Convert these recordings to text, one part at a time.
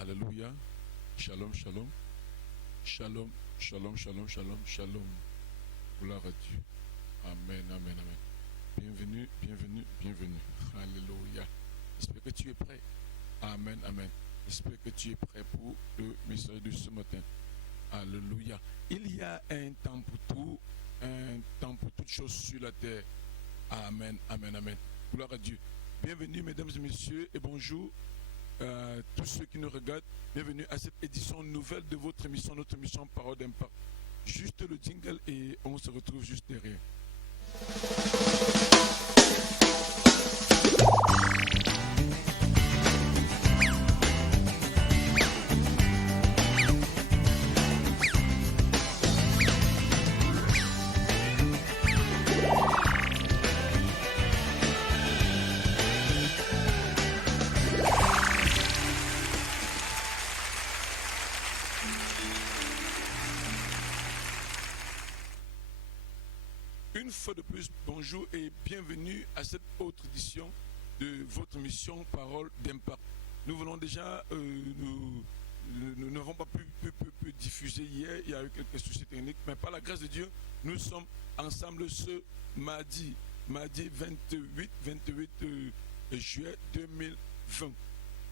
Alléluia. Shalom, shalom. Shalom, shalom, shalom, shalom, shalom. Gloire à Dieu. Amen, amen, amen. Bienvenue, bienvenue, bienvenue. Alléluia. J'espère que tu es prêt. Amen, amen. J'espère que tu es prêt pour le message de ce matin. Alléluia. Il y a un temps pour tout, un temps pour toutes choses sur la terre. Amen, amen, amen. Gloire à Dieu. Bienvenue, mesdames et messieurs, et bonjour. Tous ceux qui nous regardent, bienvenue à cette édition nouvelle de votre émission, notre émission Parole d'Impact. Juste le jingle et on se retrouve juste derrière. Une fois de plus, bonjour et bienvenue à cette autre édition de votre émission Parole d'Impact. Nous venons déjà, nous n'avons pas pu diffuser hier, il y a eu quelques soucis techniques, mais par la grâce de Dieu, nous sommes ensemble ce mardi 28 juillet 2020.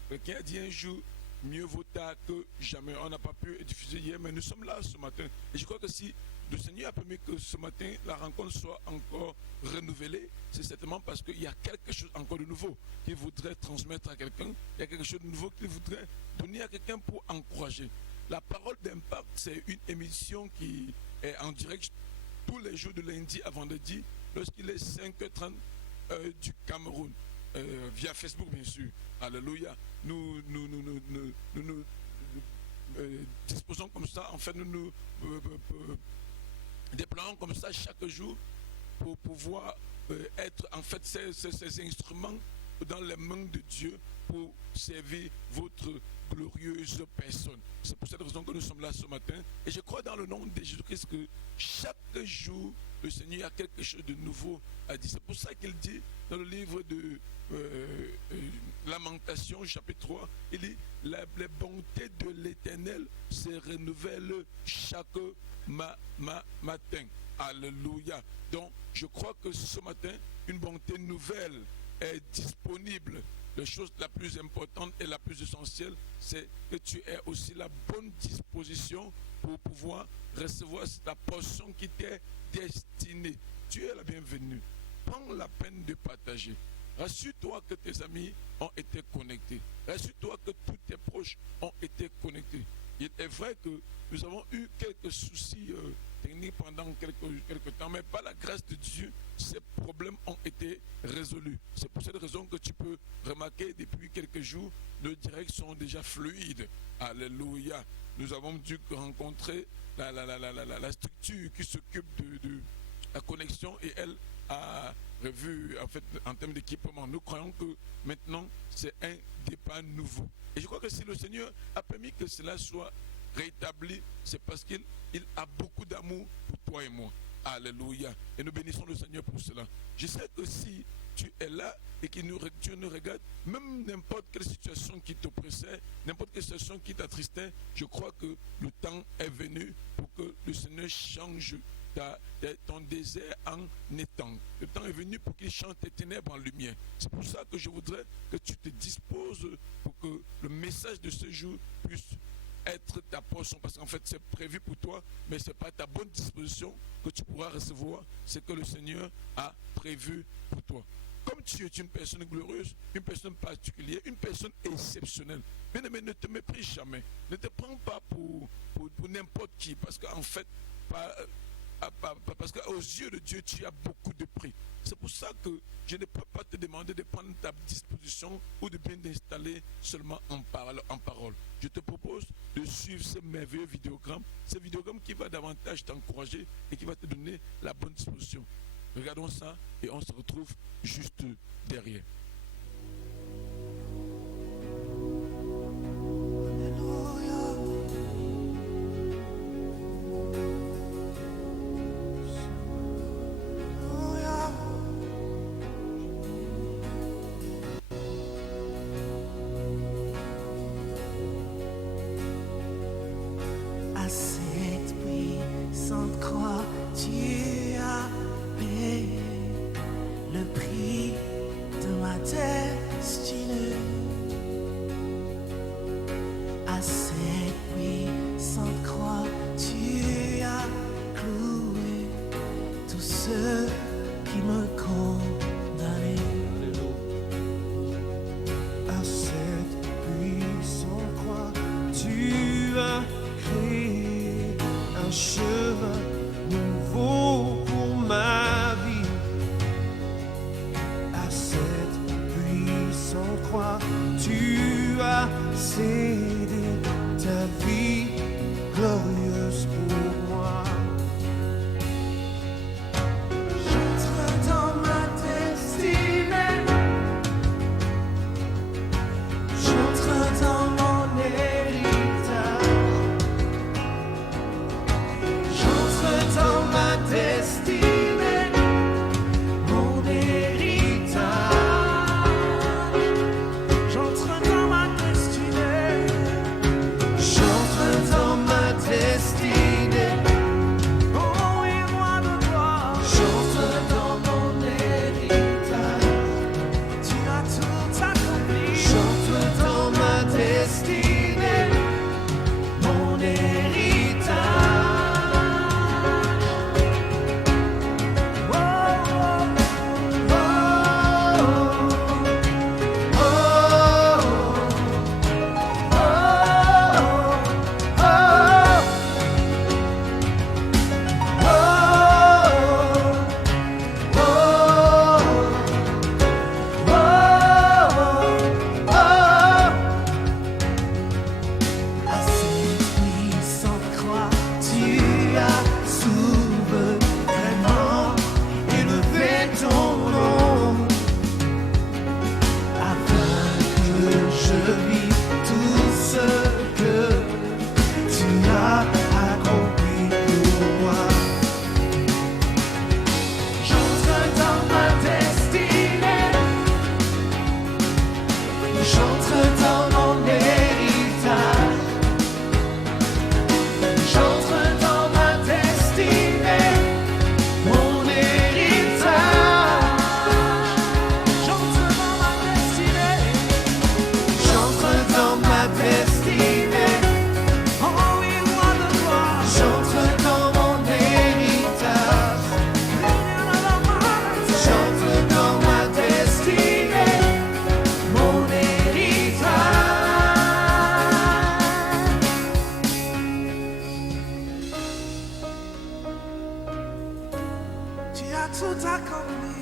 Quelqu'un a dit un jour, mieux vaut tard que jamais. On n'a pas pu diffuser hier, mais nous sommes là ce matin. Et je crois que si le Seigneur a permis que ce matin, la rencontre soit encore renouvelée, c'est certainement parce qu'il y a quelque chose encore de nouveau qu'il voudrait transmettre à quelqu'un. Il y a quelque chose de nouveau qu'il voudrait donner à quelqu'un pour encourager. La Parole d'Impact, c'est une émission qui est en direct tous les jours de lundi à vendredi, lorsqu'il est 5h30 du Cameroun. Via Facebook, bien sûr. Alléluia. Nous disposons comme ça, en fait, nous déployons comme ça chaque jour pour pouvoir être en fait ces instruments dans les mains de Dieu pour servir votre glorieuse personne. C'est pour cette raison que nous sommes là ce matin. Et je crois dans le nom de Jésus-Christ que chaque jour, le Seigneur a quelque chose de nouveau à dire. C'est pour ça qu'il dit dans le livre de Lamentation, chapitre 3, il dit les bontés de l'Éternel se renouvellent chaque matin. Alléluia. Donc, je crois que ce matin, une bonté nouvelle est disponible. La chose la plus importante et la plus essentielle, c'est que tu aies aussi la bonne disposition pour pouvoir recevoir la portion qui t'est destinée. Tu es la bienvenue. Prends la peine de partager. Rassure-toi que tes amis ont été connectés. Rassure-toi que tous tes proches ont été connectés. Il est vrai que nous avons eu quelques soucis techniques pendant quelques temps, mais par la grâce de Dieu, ces problèmes ont été résolus. C'est pour cette raison que tu peux remarquer depuis quelques jours, nos directs sont déjà fluides. Alléluia. Nous avons dû rencontrer la structure qui s'occupe de la connexion et elle a revu en fait en termes d'équipement. Nous croyons que maintenant c'est un départ nouveau. Et je crois que si le Seigneur a permis que cela soit rétabli, c'est parce qu'il a beaucoup d'amour pour toi et moi. Alléluia. Et nous bénissons le Seigneur pour cela. Je sais que si tu es là et que tu nous regardes, même n'importe quelle situation qui t'oppressait, n'importe quelle situation qui t'attristait, je crois que le temps est venu pour que le Seigneur change ton désert en étang. Le temps est venu pour qu'il change tes ténèbres en lumière. C'est pour ça que je voudrais que tu te disposes pour que le message de ce jour puisse être ta portion, parce qu'en fait c'est prévu pour toi, mais ce n'est pas ta bonne disposition que tu pourras recevoir, c'est que le Seigneur a prévu pour toi. Comme tu es une personne glorieuse, une personne particulière, une personne exceptionnelle, bien-aimé, ne te méprise jamais, ne te prends pas pour n'importe qui, parce qu'en fait, parce qu'aux yeux de Dieu, tu as beaucoup de prix. C'est pour ça que je ne peux pas te demander de prendre ta disposition ou de bien t'installer seulement en parole. Je te propose de suivre ce merveilleux vidéogramme, qui va davantage t'encourager et qui va te donner la bonne disposition. Regardons ça et on se retrouve juste derrière. croix, tu as cédé ta vie glorieuse pour moi. J'entre dans ma destinée, j'entre dans mon héritage, j'entre dans ma destinée, mon héritage. J'entre dans ma destinée, j'entre dans ma destinée. Oh oui, roi de gloire, j'entre dans mon héritage. Tu as tout accompli. J'entre dans ma destinée, mon héritage. Oh, oh, oh, oh, à cette puissante croix, tu as souverainement élevé ton nom, afin que je vive tout ce que tu as accompli pour moi. J'entre dans ma destinée, j'entre dans mon héritage, j'entre dans ma destinée, mon héritage. J'entre dans ma destinée, j'entre dans ma destinée. Oh oui, roi de gloire, j'entre dans mon héritage. J'entre dans ma destinée, mon héritage. Tu as tout accompli.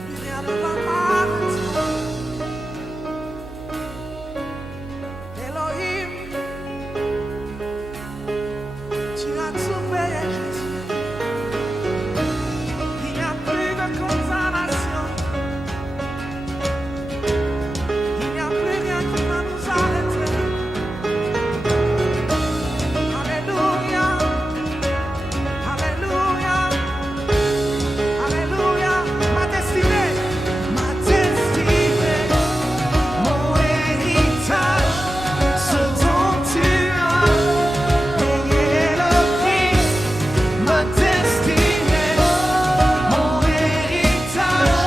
Plus rien ne va m'arrêter. Elohim, tu as tout payé, Jésus. Il n'y a plus de condamnation. Il n'y a plus rien qui va nous arrêter. Alléluia. Alléluia. Alléluia. Ma destinée, mon héritage, ce dont tu as payé le prix. Ma destinée, mon héritage,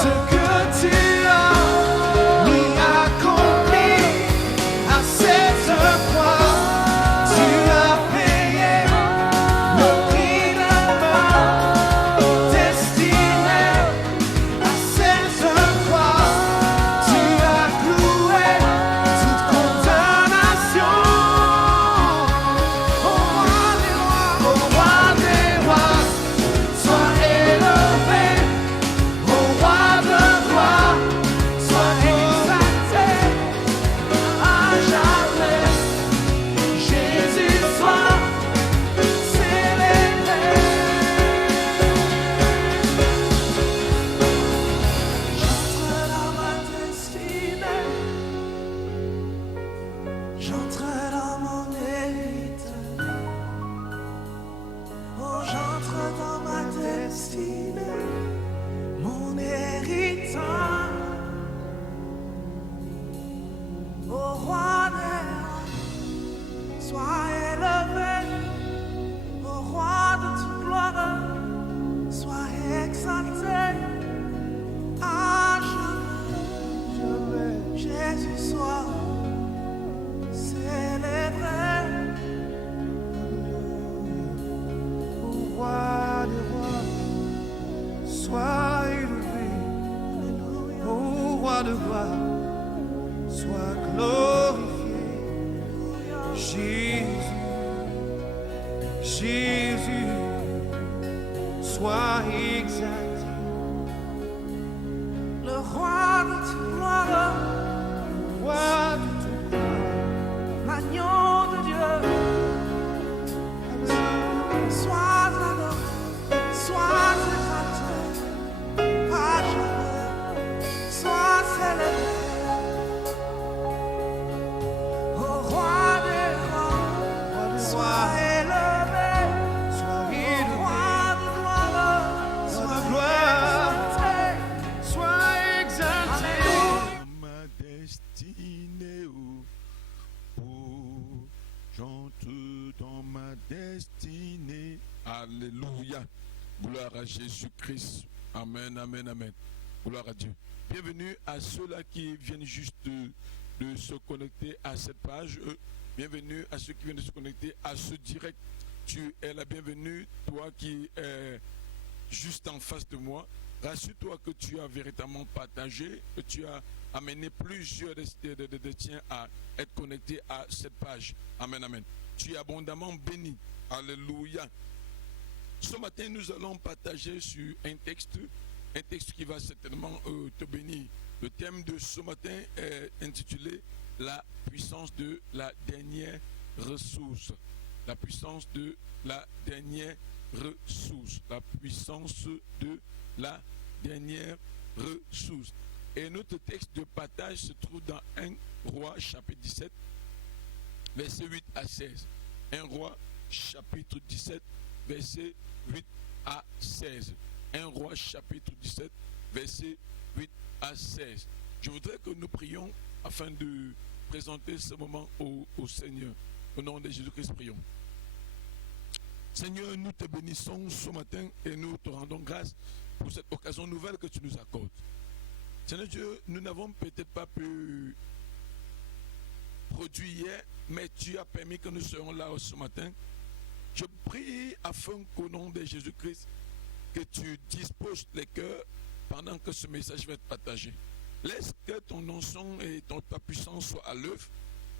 ce que tu as mis accompli à cette croix, tu as payé le prix de ma destinée. À cette croix, tu as cloué toute condamnation. Ô roi des rois, sois élevé. Ô roi de gloire, sois exalté. À jamais, Jésus soit célébré. J'entre dans ma destinée, j'entre dans mon héritage. Oh, j'entre dans ma destinée, mon héritage. Ô roi des rois, sois élevé. Ô roi de toute gloire, sois exalté. À jamais, Jésus soit célébré. Ô roi des rois, sois élevé. Ô roi de gloire, sois glorifié. Jésus, Jésus, sois exalté. à Jésus-Christ. Amen, amen, amen. Gloire à Dieu. Bienvenue à ceux-là qui viennent juste de se connecter à cette page. Bienvenue à ceux qui viennent de se connecter à ce direct. Tu es la bienvenue, toi qui es juste en face de moi. Rassure-toi que tu as véritablement partagé, que tu as amené plusieurs de tiens à être connectés à cette page. Amen, amen. Tu es abondamment béni. Alléluia. Ce matin, nous allons partager sur un texte qui va certainement te bénir. Le thème de ce matin est intitulé « La puissance de la dernière ressource ». La puissance de la dernière ressource. La puissance de la dernière ressource. Et notre texte de partage se trouve dans 1 Roi chapitre 17, versets 8 à 16. 1 Roi chapitre 17, versets 8 à 16. 1 Roi chapitre 17, versets 8 à 16. Je voudrais que nous prions afin de présenter ce moment au Seigneur. Au nom de Jésus-Christ, prions. Seigneur, nous te bénissons ce matin et nous te rendons grâce pour cette occasion nouvelle que tu nous accordes. Seigneur Dieu, nous n'avons peut-être pas pu produire hier, mais tu as permis que nous soyons là ce matin. Je prie afin qu'au nom de Jésus-Christ, que tu disposes les cœurs pendant que ce message va être partagé. Laisse que ton onction et ta puissance soient à l'œuvre,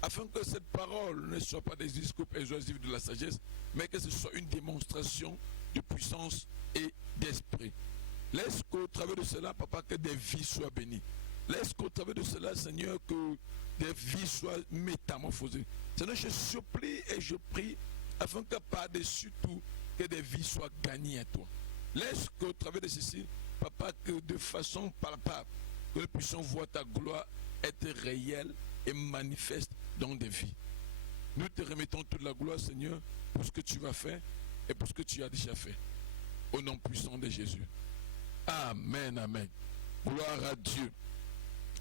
afin que cette parole ne soit pas des discours persuasifs de la sagesse, mais que ce soit une démonstration de puissance et d'esprit. Laisse qu'au travers de cela, Papa, que des vies soient bénies. Laisse qu'au travers de cela, Seigneur, que des vies soient métamorphosées. Seigneur, je supplie et je prie, afin que par-dessus tout, que des vies soient gagnées à toi. Laisse qu'au travers de ceci, Papa, que de façon palpable, que nous puissions voir ta gloire être réelle et manifeste dans des vies. Nous te remettons toute la gloire, Seigneur, pour ce que tu vas faire et pour ce que tu as déjà fait. Au nom puissant de Jésus. Amen, amen. Gloire à Dieu.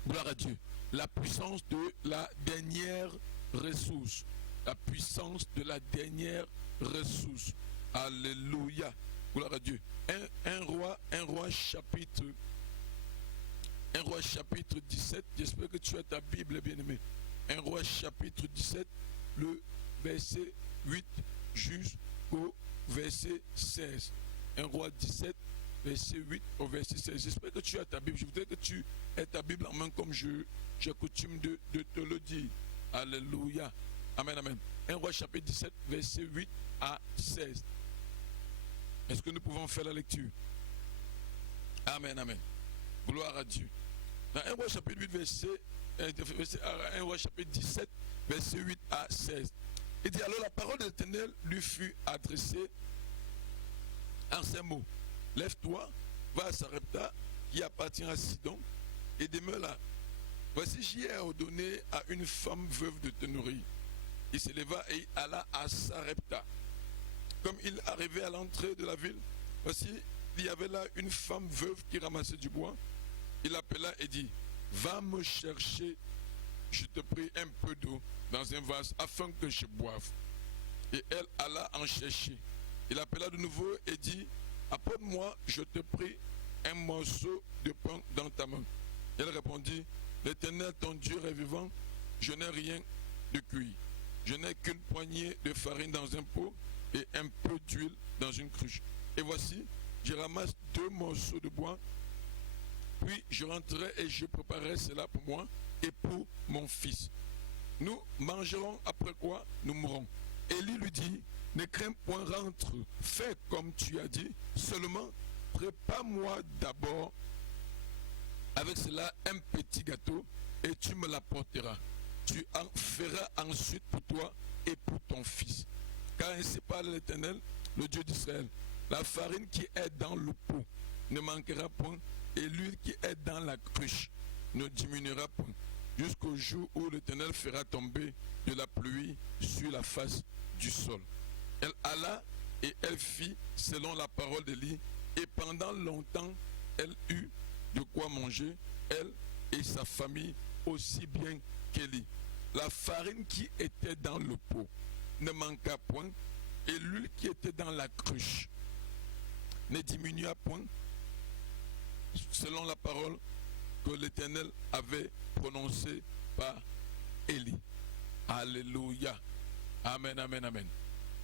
Gloire à Dieu. La puissance de la dernière ressource. La puissance de la dernière ressource. Alléluia. Gloire à Dieu. Un roi chapitre 17. J'espère que tu as ta Bible, bien-aimé. Un roi chapitre 17, le verset 8 jusqu'au verset 16. Un roi 17, verset 8 au verset 16. J'espère que tu as ta Bible. Je voudrais que tu aies ta Bible en main comme j'ai coutume de te le dire. Alléluia. Amen, amen. Un roi chapitre 17, verset 8 à 16. Est-ce que nous pouvons faire la lecture? Amen, amen. Gloire à Dieu. Dans 1 roi chapitre 8, un roi chapitre 17, verset 8 à 16. Il dit, alors la parole de l'Éternel lui fut adressée en ces mots. Lève-toi, va à Sarepta, qui appartient à Sidon, et demeure là. Voici, j'y ai ordonné à une femme veuve de te nourrir. Il se leva et il alla à Sarepta. Comme il arrivait à l'entrée de la ville, voici, il y avait là une femme veuve qui ramassait du bois. Il appela et dit, va me chercher, je te prie, un peu d'eau dans un vase afin que je boive. Et elle alla en chercher. Il appela de nouveau et dit, apporte-moi, je te prie, un morceau de pain dans ta main. Elle répondit, l'Éternel ton Dieu est vivant, je n'ai rien de cuit. Je n'ai qu'une poignée de farine dans un pot et un peu d'huile dans une cruche. Et voici, je ramasse 2 morceaux de bois, puis je rentrerai et je préparerai cela pour moi et pour mon fils. Nous mangerons, après quoi nous mourrons. Élie lui dit, ne crains point, rentre, fais comme tu as dit, seulement prépare-moi d'abord avec cela un petit gâteau et tu me l'apporteras. Tu en feras ensuite pour toi et pour ton fils. Car ainsi parle l'Éternel, le Dieu d'Israël. La farine qui est dans le pot ne manquera point, et l'huile qui est dans la cruche ne diminuera point, jusqu'au jour où l'Éternel fera tomber de la pluie sur la face du sol. Elle alla et elle fit selon la parole d'Élie, et pendant longtemps elle eut de quoi manger, elle et sa famille, aussi bien qu'Élie. La farine qui était dans le pot ne manqua point, et l'huile qui était dans la cruche ne diminua point, selon la parole que l'Éternel avait prononcée par Élie. Alléluia. Amen, amen, amen.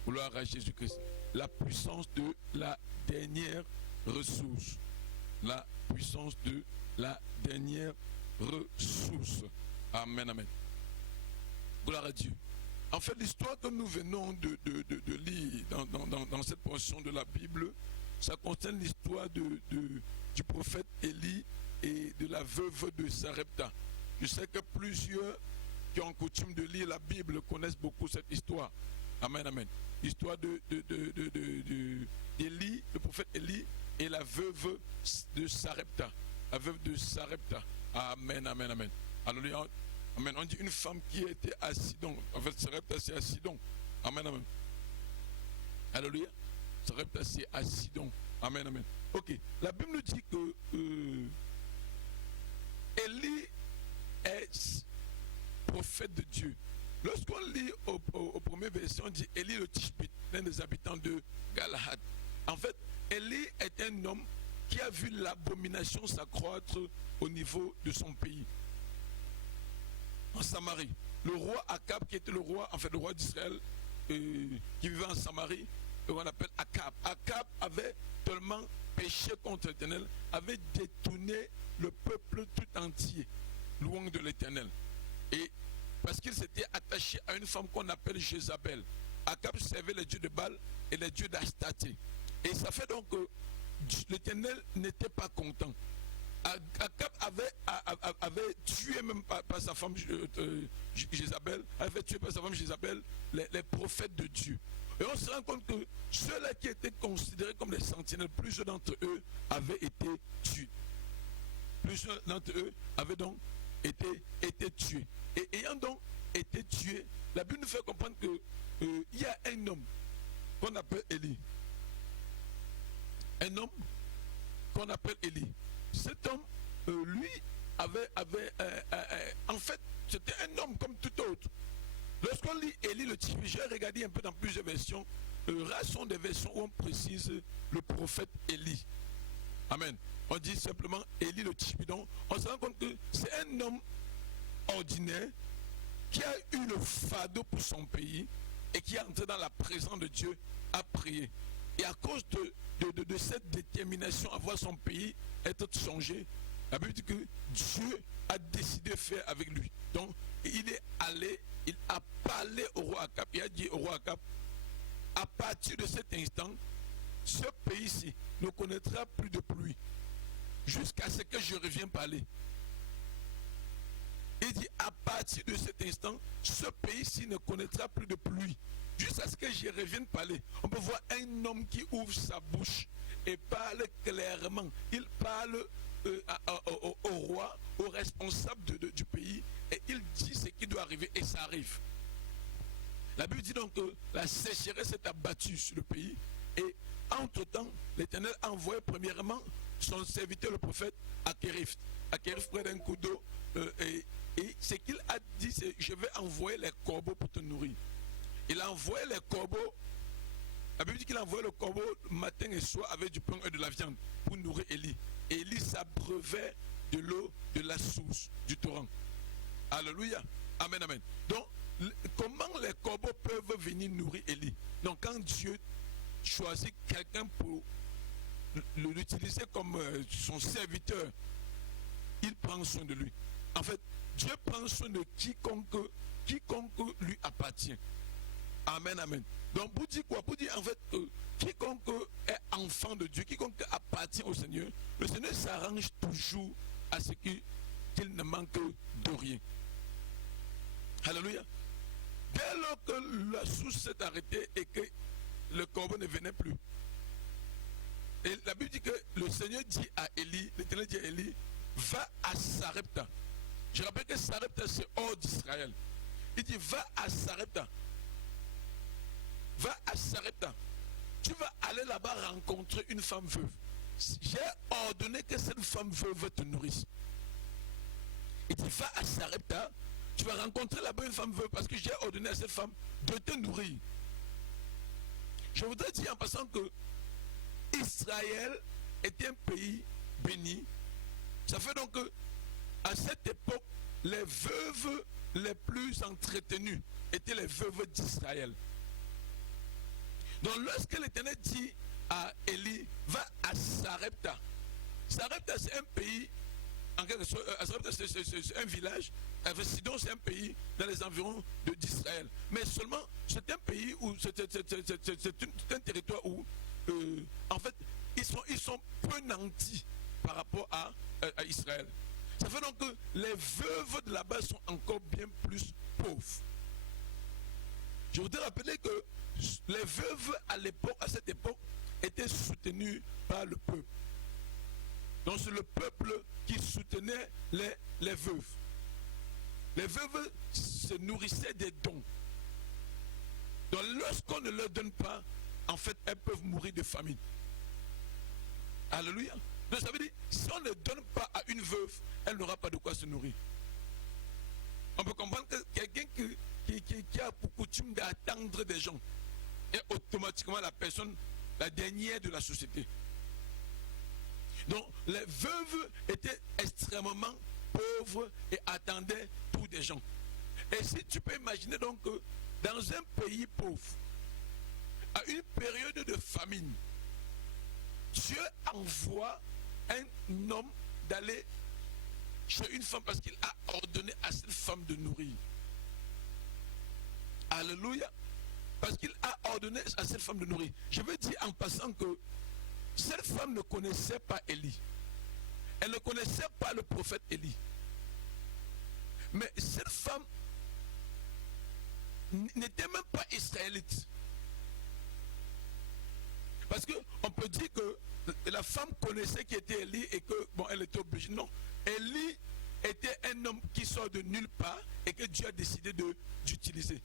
Gloire à Jésus-Christ. La puissance de la dernière ressource. La puissance de la dernière ressource. Amen, amen. Gloire à Dieu. En fait, l'histoire que nous venons de lire dans cette portion de la Bible, ça concerne l'histoire du prophète Élie et de la veuve de Sarepta. Je sais que plusieurs qui ont coutume de lire la Bible connaissent beaucoup cette histoire. Amen, amen. L'histoire d'Élie, le prophète Élie et la veuve de Sarepta. La veuve de Sarepta. Amen, amen, amen. Alléluia. Amen. On dit une femme qui était à Sidon. En fait, Sarepta, c'est à Sidon. Amen, amen. Alléluia. Sarepta, c'est à Sidon. Amen, amen. Ok. La Bible nous dit que Élie est prophète de Dieu. Lorsqu'on lit au premier verset, on dit Élie le Tishbite, l'un des habitants de Galahad. En fait, Élie est un homme qui a vu l'abomination s'accroître au niveau de son pays. En Samarie, le roi Akab, qui était le roi d'Israël, qui vivait en Samarie, on appelle Akab. Akab avait tellement péché contre l'Éternel, avait détourné le peuple tout entier, loin de l'Éternel. Et parce qu'il s'était attaché à une femme qu'on appelle Jézabel. Akab servait les dieux de Baal et les dieux d'Astaté. Et ça fait donc que l'Éternel n'était pas content. Akab avait tué même par sa femme Jézabel, avait tué par sa femme Jézabel les prophètes de Dieu. Et on se rend compte que ceux-là qui étaient considérés comme des sentinelles, plusieurs d'entre eux avaient été tués. Plusieurs d'entre eux avaient donc été tués. Et ayant donc été tués, la Bible nous fait comprendre qu'il y a un homme qu'on appelle Élie. Un homme qu'on appelle Élie. Cet homme, lui, en fait, c'était un homme comme tout autre. Lorsqu'on lit Élie le Tishbite, j'ai regardé un peu dans plusieurs versions, rares sont des versions où on précise le prophète Élie. Amen. On dit simplement Élie le Tishbite. Donc, on se rend compte que c'est un homme ordinaire qui a eu le fardeau pour son pays et qui est entré dans la présence de Dieu à prier. Et à cause de cette détermination à voir son pays être changé, la Bible dit que Dieu a décidé de faire avec lui. Donc, il est allé, il a parlé au roi Akab, il a dit au roi Akab, à partir de cet instant, ce pays-ci ne connaîtra plus de pluie, jusqu'à ce que je revienne parler. Il dit, à partir de cet instant, ce pays-ci ne connaîtra plus de pluie, jusqu'à ce que je revienne parler. On peut voir un homme qui ouvre sa bouche et parle clairement. Il parle au roi, au responsable du pays, et il dit ce qui doit arriver, et ça arrive. La Bible dit donc que la sécheresse s'est abattue sur le pays, et entre-temps, l'Éternel a envoyé premièrement son serviteur, le prophète Akérif. Akérif près d'un coup d'eau, et ce qu'il a dit, c'est: je vais envoyer les corbeaux pour te nourrir. Il a envoyé les corbeaux. La Bible dit qu'il a envoyé le corbeau matin et soir avec du pain et de la viande pour nourrir Élie. Et Élie s'abreuvait de l'eau de la source du torrent. Alléluia. Amen, amen. Donc, comment les corbeaux peuvent venir nourrir Élie? Donc, quand Dieu choisit quelqu'un pour l'utiliser comme son serviteur, il prend soin de lui. En fait, Dieu prend soin de quiconque lui appartient. Amen, amen. Donc, pour dire quoi? Pour dire en fait que quiconque est enfant de Dieu, quiconque appartient au Seigneur, le Seigneur s'arrange toujours à ce qu'il ne manque de rien. Alléluia. Dès lors que la source s'est arrêtée et que le corbeau ne venait plus, et la Bible dit que le Seigneur dit à Élie, l'Éternel dit à Élie, va à Sarepta. Je rappelle que Sarepta, c'est hors d'Israël. Il dit, va à Sarepta. Va à Sarepta. Tu vas aller là-bas rencontrer une femme veuve. J'ai ordonné que cette femme veuve te nourrisse. Il dit, va à Sarepta. Tu vas rencontrer là-bas une femme veuve parce que j'ai ordonné à cette femme de te nourrir. Je voudrais dire en passant que Israël était un pays béni. Ça fait donc que à cette époque, les veuves les plus entretenues étaient les veuves d'Israël. Donc lorsque l'Éternel dit à Élie, va à Sarepta. Sarepta, c'est un pays, en quelque sorte, Sarepta, c'est un village. Sidon, c'est un pays dans les environs d'Israël. Mais seulement, c'est un pays où, c'est un territoire où, en fait, ils sont peu nantis par rapport à Israël. Ça fait donc que les veuves de là-bas sont encore bien plus pauvres. Je voudrais rappeler que les veuves à cette époque, étaient soutenues par le peuple. Donc c'est le peuple qui soutenait les veuves. Les veuves se nourrissaient des dons. Donc lorsqu'on ne leur donne pas, en fait, elles peuvent mourir de famine. Alléluia. Donc ça veut dire, si on ne donne pas à une veuve, elle n'aura pas de quoi se nourrir. On peut comprendre que quelqu'un qui a pour coutume d'attendre des gens est automatiquement la personne, la dernière de la société. Donc les veuves étaient extrêmement pauvres et attendaient tous des gens. Et si tu peux imaginer donc que dans un pays pauvre, à une période de famine, Dieu envoie un homme d'aller chez une femme parce qu'il a ordonné à cette femme de nourrir. Alléluia. Parce qu'il a ordonné à cette femme de nourrir. Je veux dire en passant que cette femme ne connaissait pas Élie. Elle ne connaissait pas le prophète Élie. Mais cette femme n'était même pas israélite. Parce qu'on peut dire que la femme connaissait qui était Élie et que, bon, elle était obligée. Non, Élie était un homme qui sort de nulle part et que Dieu a décidé d'utiliser.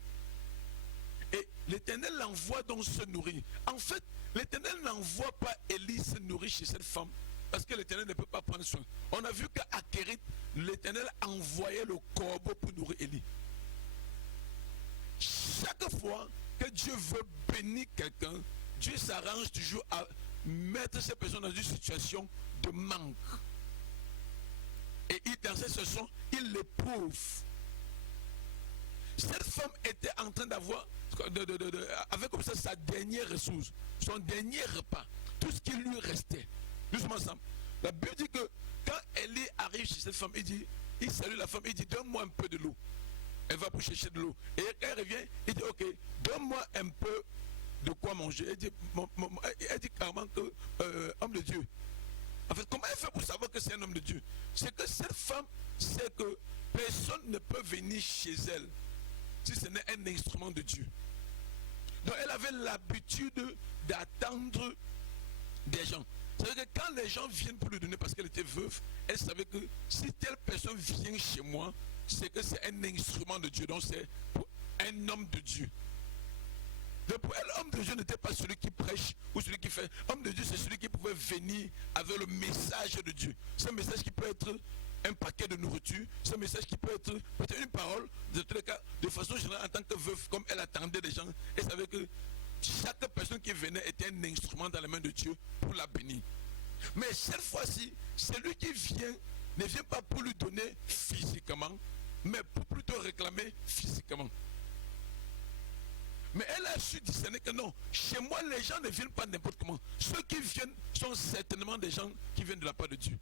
Et l'Éternel l'envoie donc se nourrir. En fait, l'Éternel n'envoie pas Élie se nourrir chez cette femme parce que l'Éternel ne peut pas prendre soin. On a vu qu'à Akérit, l'Éternel envoyait le corbeau pour nourrir Élie. Chaque fois que Dieu veut bénir quelqu'un, Dieu s'arrange toujours à mettre ces personnes dans une situation de manque. Et dans cette situation, il l'éprouve. Cette femme était en train d'avoir, avec comme ça sa dernière ressource, son dernier repas, tout ce qui lui restait. Doucement ensemble. La Bible dit que quand Élie arrive chez cette femme, il salue la femme, il dit donne-moi un peu de l'eau. Elle va pour chercher de l'eau. Et quand elle revient, il dit ok, donne-moi un peu de quoi manger. Elle dit carrément que homme de Dieu. En fait, comment elle fait pour savoir que c'est un homme de Dieu? C'est que cette femme sait que personne ne peut venir chez elle si ce n'est un instrument de Dieu. Donc elle avait l'habitude d'attendre des gens. C'est-à-dire que quand les gens viennent pour lui donner parce qu'elle était veuve, elle savait que si telle personne vient chez moi, c'est que c'est un instrument de Dieu. Donc c'est pour un homme de Dieu. Donc pour elle, l'homme de Dieu n'était pas celui qui prêche ou celui qui fait. Homme de Dieu, c'est celui qui pouvait venir avec le message de Dieu. C'est un message qui peut être un paquet de nourriture, c'est un message qui peut être peut-être une parole, de tous les cas, de façon générale, en tant que veuve, comme elle attendait des gens, elle savait que chaque personne qui venait était un instrument dans les mains de Dieu pour la bénir. Mais cette fois-ci, celui qui vient ne vient pas pour lui donner physiquement, mais pour plutôt réclamer physiquement. Mais elle a su discerner que non, chez moi les gens ne viennent pas n'importe comment. Ceux qui viennent sont certainement des gens qui viennent de la part de Dieu.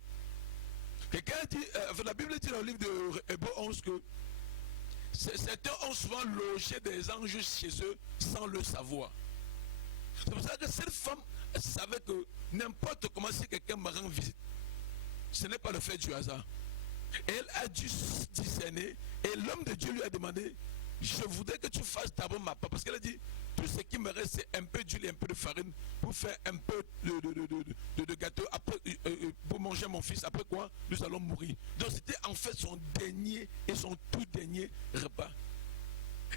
Quelqu'un dit, la Bible dit dans le livre de Hébreux 11 que certains ont souvent logé des anges chez eux sans le savoir. C'est pour ça que cette femme savait que n'importe comment si quelqu'un me rend visite, ce n'est pas le fait du hasard. Et elle a dû discerner et l'homme de Dieu lui a demandé, je voudrais que tu fasses d'abord ma part. Parce qu'elle a dit, tout ce qui me reste, c'est un peu d'huile et un peu de farine pour faire un peu de gâteau, après, pour manger mon fils. Après quoi, nous allons mourir. Donc c'était en fait son dernier et son tout dernier repas.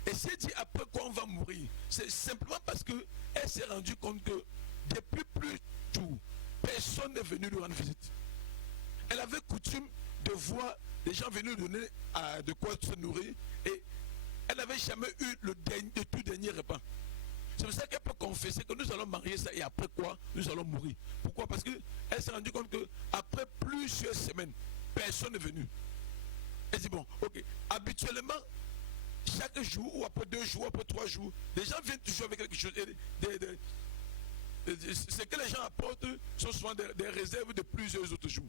Et c'est dit après quoi on va mourir. C'est simplement parce qu'elle s'est rendue compte que depuis plus tôt, personne n'est venu lui rendre visite. Elle avait coutume de voir des gens venir lui donner de quoi se nourrir et elle n'avait jamais eu le tout dernier repas. C'est pour ça qu'elle peut confesser que nous allons marier ça et après quoi, nous allons mourir. Pourquoi? Parce qu'elle s'est rendue compte qu'après plusieurs semaines, personne n'est venu. Elle dit bon, ok, habituellement, chaque jour ou après 2 jours, après 3 jours, les gens viennent toujours avec quelque chose. Ce que les gens apportent sont souvent des réserves de plusieurs autres jours.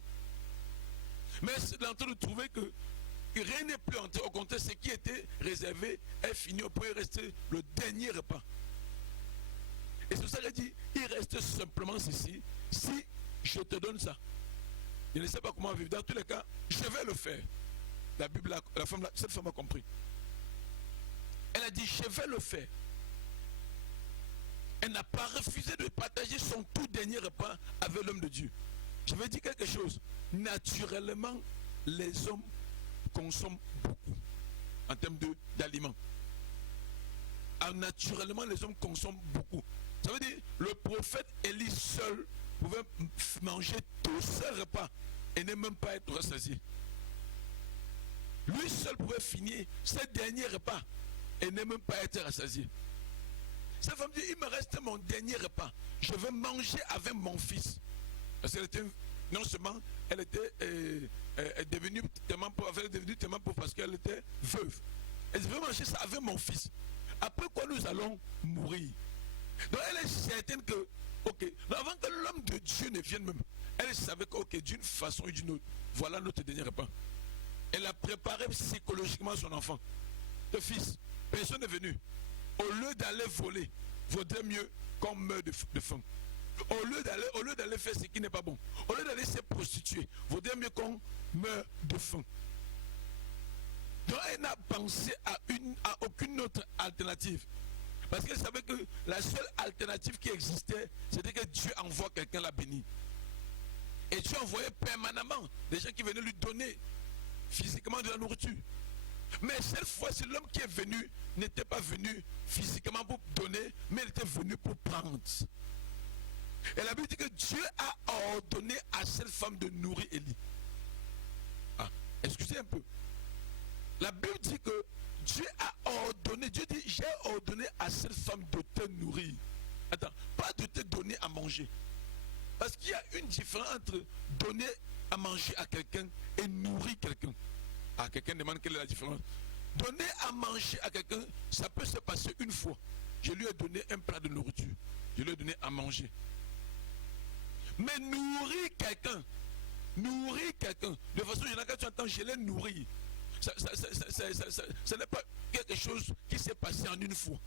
Mais c'est en train de trouver que rien n'est plus entré. Au contraire, ce qui était réservé est fini. On peut rester le dernier repas. Et c'est pour ça qu'elle dit, il reste simplement ceci. Si je te donne ça, je ne sais pas comment vivre. Dans tous les cas, je vais le faire. La Bible, cette femme a compris. Elle a dit, je vais le faire. Elle n'a pas refusé de partager son tout dernier repas avec l'homme de Dieu. Je vais dire quelque chose. Naturellement, les hommes consomment beaucoup en termes d'aliments. Naturellement, les hommes consomment beaucoup. Ça veut dire, le prophète Élie seul pouvait manger tout ce repas et ne même pas être rassasié. Lui seul pouvait finir ce dernier repas et ne même pas être rassasié. Cette femme dit, il me reste mon dernier repas. Je veux manger avec mon fils. Parce qu'elle était, non seulement, elle était devenue tellement pauvre, parce qu'elle était veuve. Elle dit, je veux manger ça avec mon fils. Après quoi nous allons mourir. Donc elle est certaine que, ok, avant que l'homme de Dieu ne vienne même, elle savait que, ok, d'une façon ou d'une autre, voilà notre dernier repas. Elle a préparé psychologiquement son enfant. Le fils, personne n'est venu. Au lieu d'aller voler, vaudrait mieux qu'on meure de faim. Au lieu d'aller faire ce qui n'est pas bon, au lieu d'aller se prostituer, vaudrait mieux qu'on meure de faim. Donc elle n'a pensé à aucune autre alternative. Parce qu'elle savait que la seule alternative qui existait, c'était que Dieu envoie quelqu'un la bénir. Et Dieu envoyait permanemment des gens qui venaient lui donner physiquement de la nourriture. Mais cette fois-ci, l'homme qui est venu n'était pas venu physiquement pour donner, mais il était venu pour prendre. Et la Bible dit que Dieu a ordonné à cette femme de nourrir Élie. Ah, excusez un peu. La Bible dit que Dieu a ordonné, Dieu dit, j'ai ordonné à cette femme de te nourrir. Attends, pas de te donner à manger. Parce qu'il y a une différence entre donner à manger à quelqu'un et nourrir quelqu'un. Ah, quelqu'un demande quelle est la différence. Donner à manger à quelqu'un, ça peut se passer une fois. Je lui ai donné un plat de nourriture. Je lui ai donné à manger. Mais nourrir quelqu'un, de façon générale, quand tu entends je l'ai nourri, ce n'est pas quelque chose qui s'est passé en une fois.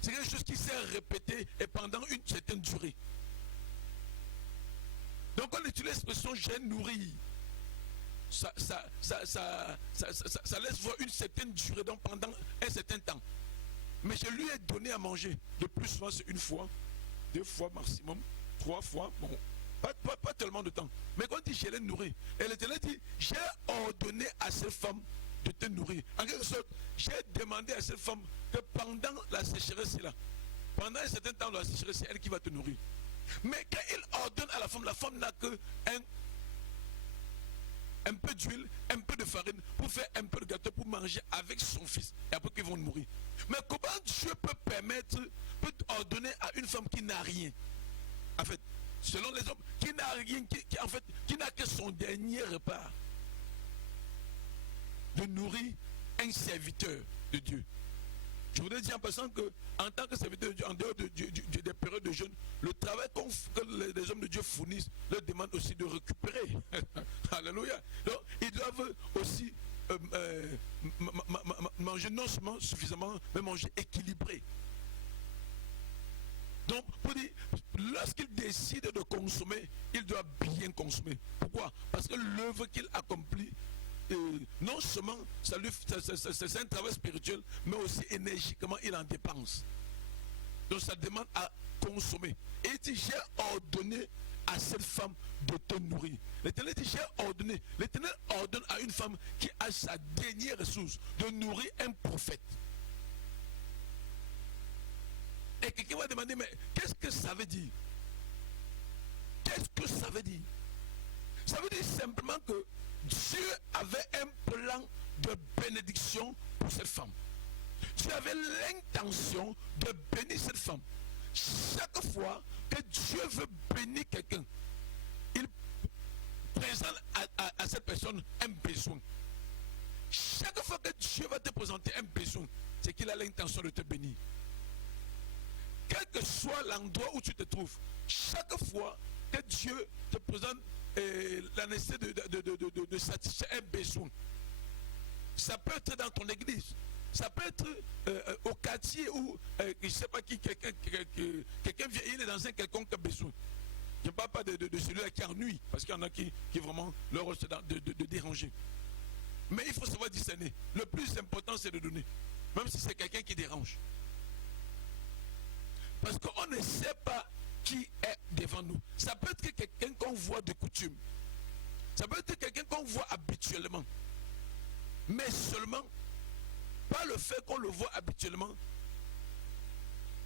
C'est quelque chose qui s'est répété et pendant une certaine durée. Donc on utilise l'expression j'ai nourri. Ça laisse voir une certaine durée, donc pendant un certain temps. Mais je lui ai donné à manger. Le plus souvent, c'est une fois, 2 fois maximum, 3 fois. Bon, pas tellement de temps. Mais quand il dit je l'ai nourri, et l'Éternel dit j'ai ordonné à cette femme de te nourrir. En quelque sorte, j'ai demandé à cette femme que pendant la sécheresse là, pendant un certain temps de la sécheresse, c'est elle qui va te nourrir. Mais quand il ordonne à la femme n'a que un peu d'huile, un peu de farine pour faire un peu de gâteau pour manger avec son fils et après qu'ils vont mourir. Mais comment Dieu peut ordonner à une femme qui n'a rien, en fait, selon les hommes, qui n'a rien, qui n'a que son dernier repas, de nourrir un serviteur de Dieu. Je voudrais dire en passant que, en tant que serviteur de Dieu, en dehors des périodes de jeûne, le travail que les hommes de Dieu fournissent leur demande aussi de récupérer. Alléluia. Donc, ils doivent aussi manger non seulement suffisamment, mais manger équilibré. Donc, pour dire, lorsqu'il décide de consommer, il doit bien consommer. Pourquoi? Parce que l'œuvre qu'il accomplit, non seulement c'est un travail spirituel, mais aussi énergiquement il en dépense. Donc ça demande à consommer. Et il dit j'ai ordonné à cette femme de te nourrir. L'Éternel dit j'ai ordonné. L'Éternel ordonne à une femme qui a sa dernière ressource de nourrir un prophète. Et quelqu'un va demander mais qu'est-ce que ça veut dire? Qu'est-ce que ça veut dire? Ça veut dire simplement que Dieu avait un plan de bénédiction pour cette femme. Dieu avait l'intention de bénir cette femme. Chaque fois que Dieu veut bénir quelqu'un, il présente à cette personne un besoin. Chaque fois que Dieu va te présenter un besoin, c'est qu'il a l'intention de te bénir. Quel que soit l'endroit où tu te trouves, chaque fois que Dieu te présente la nécessité de satisfaire un besoin, ça peut être dans ton église, ça peut être au quartier où, je ne sais pas qui, quelqu'un vient, il est dans un quelconque besoin. Je ne parle pas de celui-là qui ennuie, parce qu'il y en a qui vraiment leur rôle c'est de déranger. Mais il faut savoir discerner. Le plus important, c'est de donner. Même si c'est quelqu'un qui dérange. Parce qu'on ne sait pas qui est devant nous. Ça peut être quelqu'un qu'on voit de coutume. Ça peut être quelqu'un qu'on voit habituellement. Mais seulement, par le fait qu'on le voit habituellement,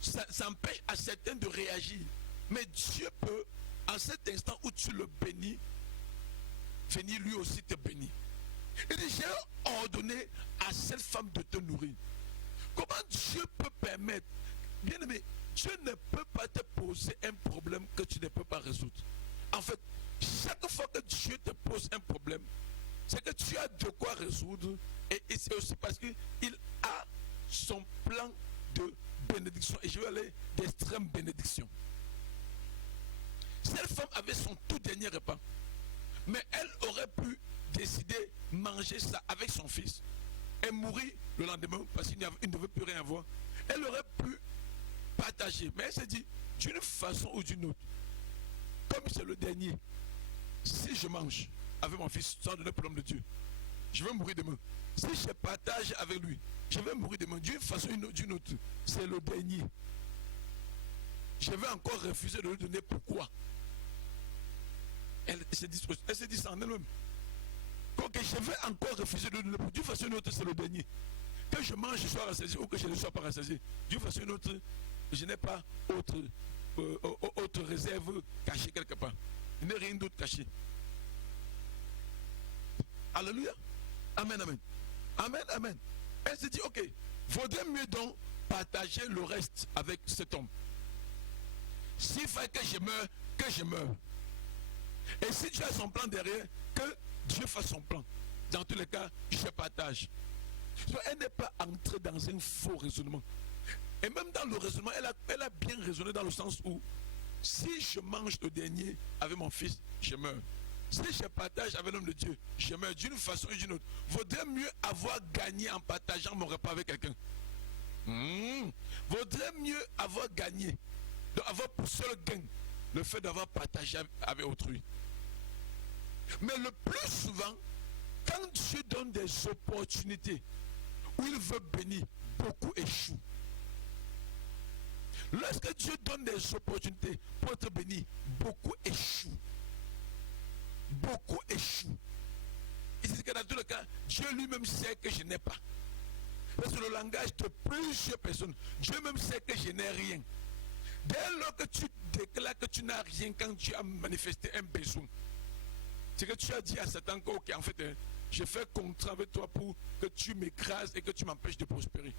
ça empêche à certains de réagir. Mais Dieu peut, en cet instant où tu le bénis, venir lui aussi te bénir. Il dit, j'ai ordonné à cette femme de te nourrir. Comment Dieu peut permettre? Bien aimé, Dieu ne peut pas te poser un problème que tu ne peux pas résoudre. En fait, chaque fois que Dieu te pose un problème, c'est que tu as de quoi résoudre. Et c'est aussi parce qu'il a son plan de bénédiction. Et je vais aller d'extrême bénédiction. Cette femme avait son tout dernier repas. Mais elle aurait pu décider de manger ça avec son fils et mourir le lendemain parce qu'il ne devait plus rien avoir. Elle aurait pu partager. Mais elle s'est dit, d'une façon ou d'une autre, comme c'est le dernier, si je mange avec mon fils sans donner pour l'homme de Dieu, je vais mourir demain. Si je partage avec lui, je vais mourir demain. D'une façon ou d'une autre, c'est le dernier. Je vais encore refuser de lui donner. Pourquoi? Elle s'est dit ça en elle-même. Ok, je vais encore refuser de lui donner. D'une façon ou d'une autre, c'est le dernier. Que je mange, je sois rassasié ou que je ne sois pas rassasié. D'une façon ou d'une autre, je n'ai pas autre réserve cachée quelque part. Il n'y a rien d'autre caché. Alléluia. Amen, amen. Amen, amen. Elle s'est dit, ok, vaudrait mieux donc partager le reste avec cet homme. S'il faut que je meure, que je meure. Et si tu as son plan derrière, que Dieu fasse son plan. Dans tous les cas, je partage. Elle n'est pas entrée dans un faux raisonnement. Et même dans le raisonnement, elle a bien raisonné dans le sens où si je mange le dernier avec mon fils, je meurs. Si je partage avec l'homme de Dieu, je meurs d'une façon ou d'une autre. Vaudrait mieux avoir gagné en partageant mon repas avec quelqu'un. Vaudrait mieux avoir gagné, avoir pour seul gain le fait d'avoir partagé avec autrui. Mais le plus souvent, quand Dieu donne des opportunités où il veut bénir, beaucoup échouent. Lorsque Dieu donne des opportunités pour être béni, beaucoup échouent. Beaucoup échouent. Il dit que dans tous les cas, Dieu lui-même sait que je n'ai pas. Parce que le langage de plusieurs personnes, Dieu même sait que je n'ai rien. Dès lors que tu déclares que tu n'as rien quand tu as manifesté un besoin, c'est que tu as dit à Satan que, ok, en fait, je fais contrat avec toi pour que tu m'écrases et que tu m'empêches de prospérer.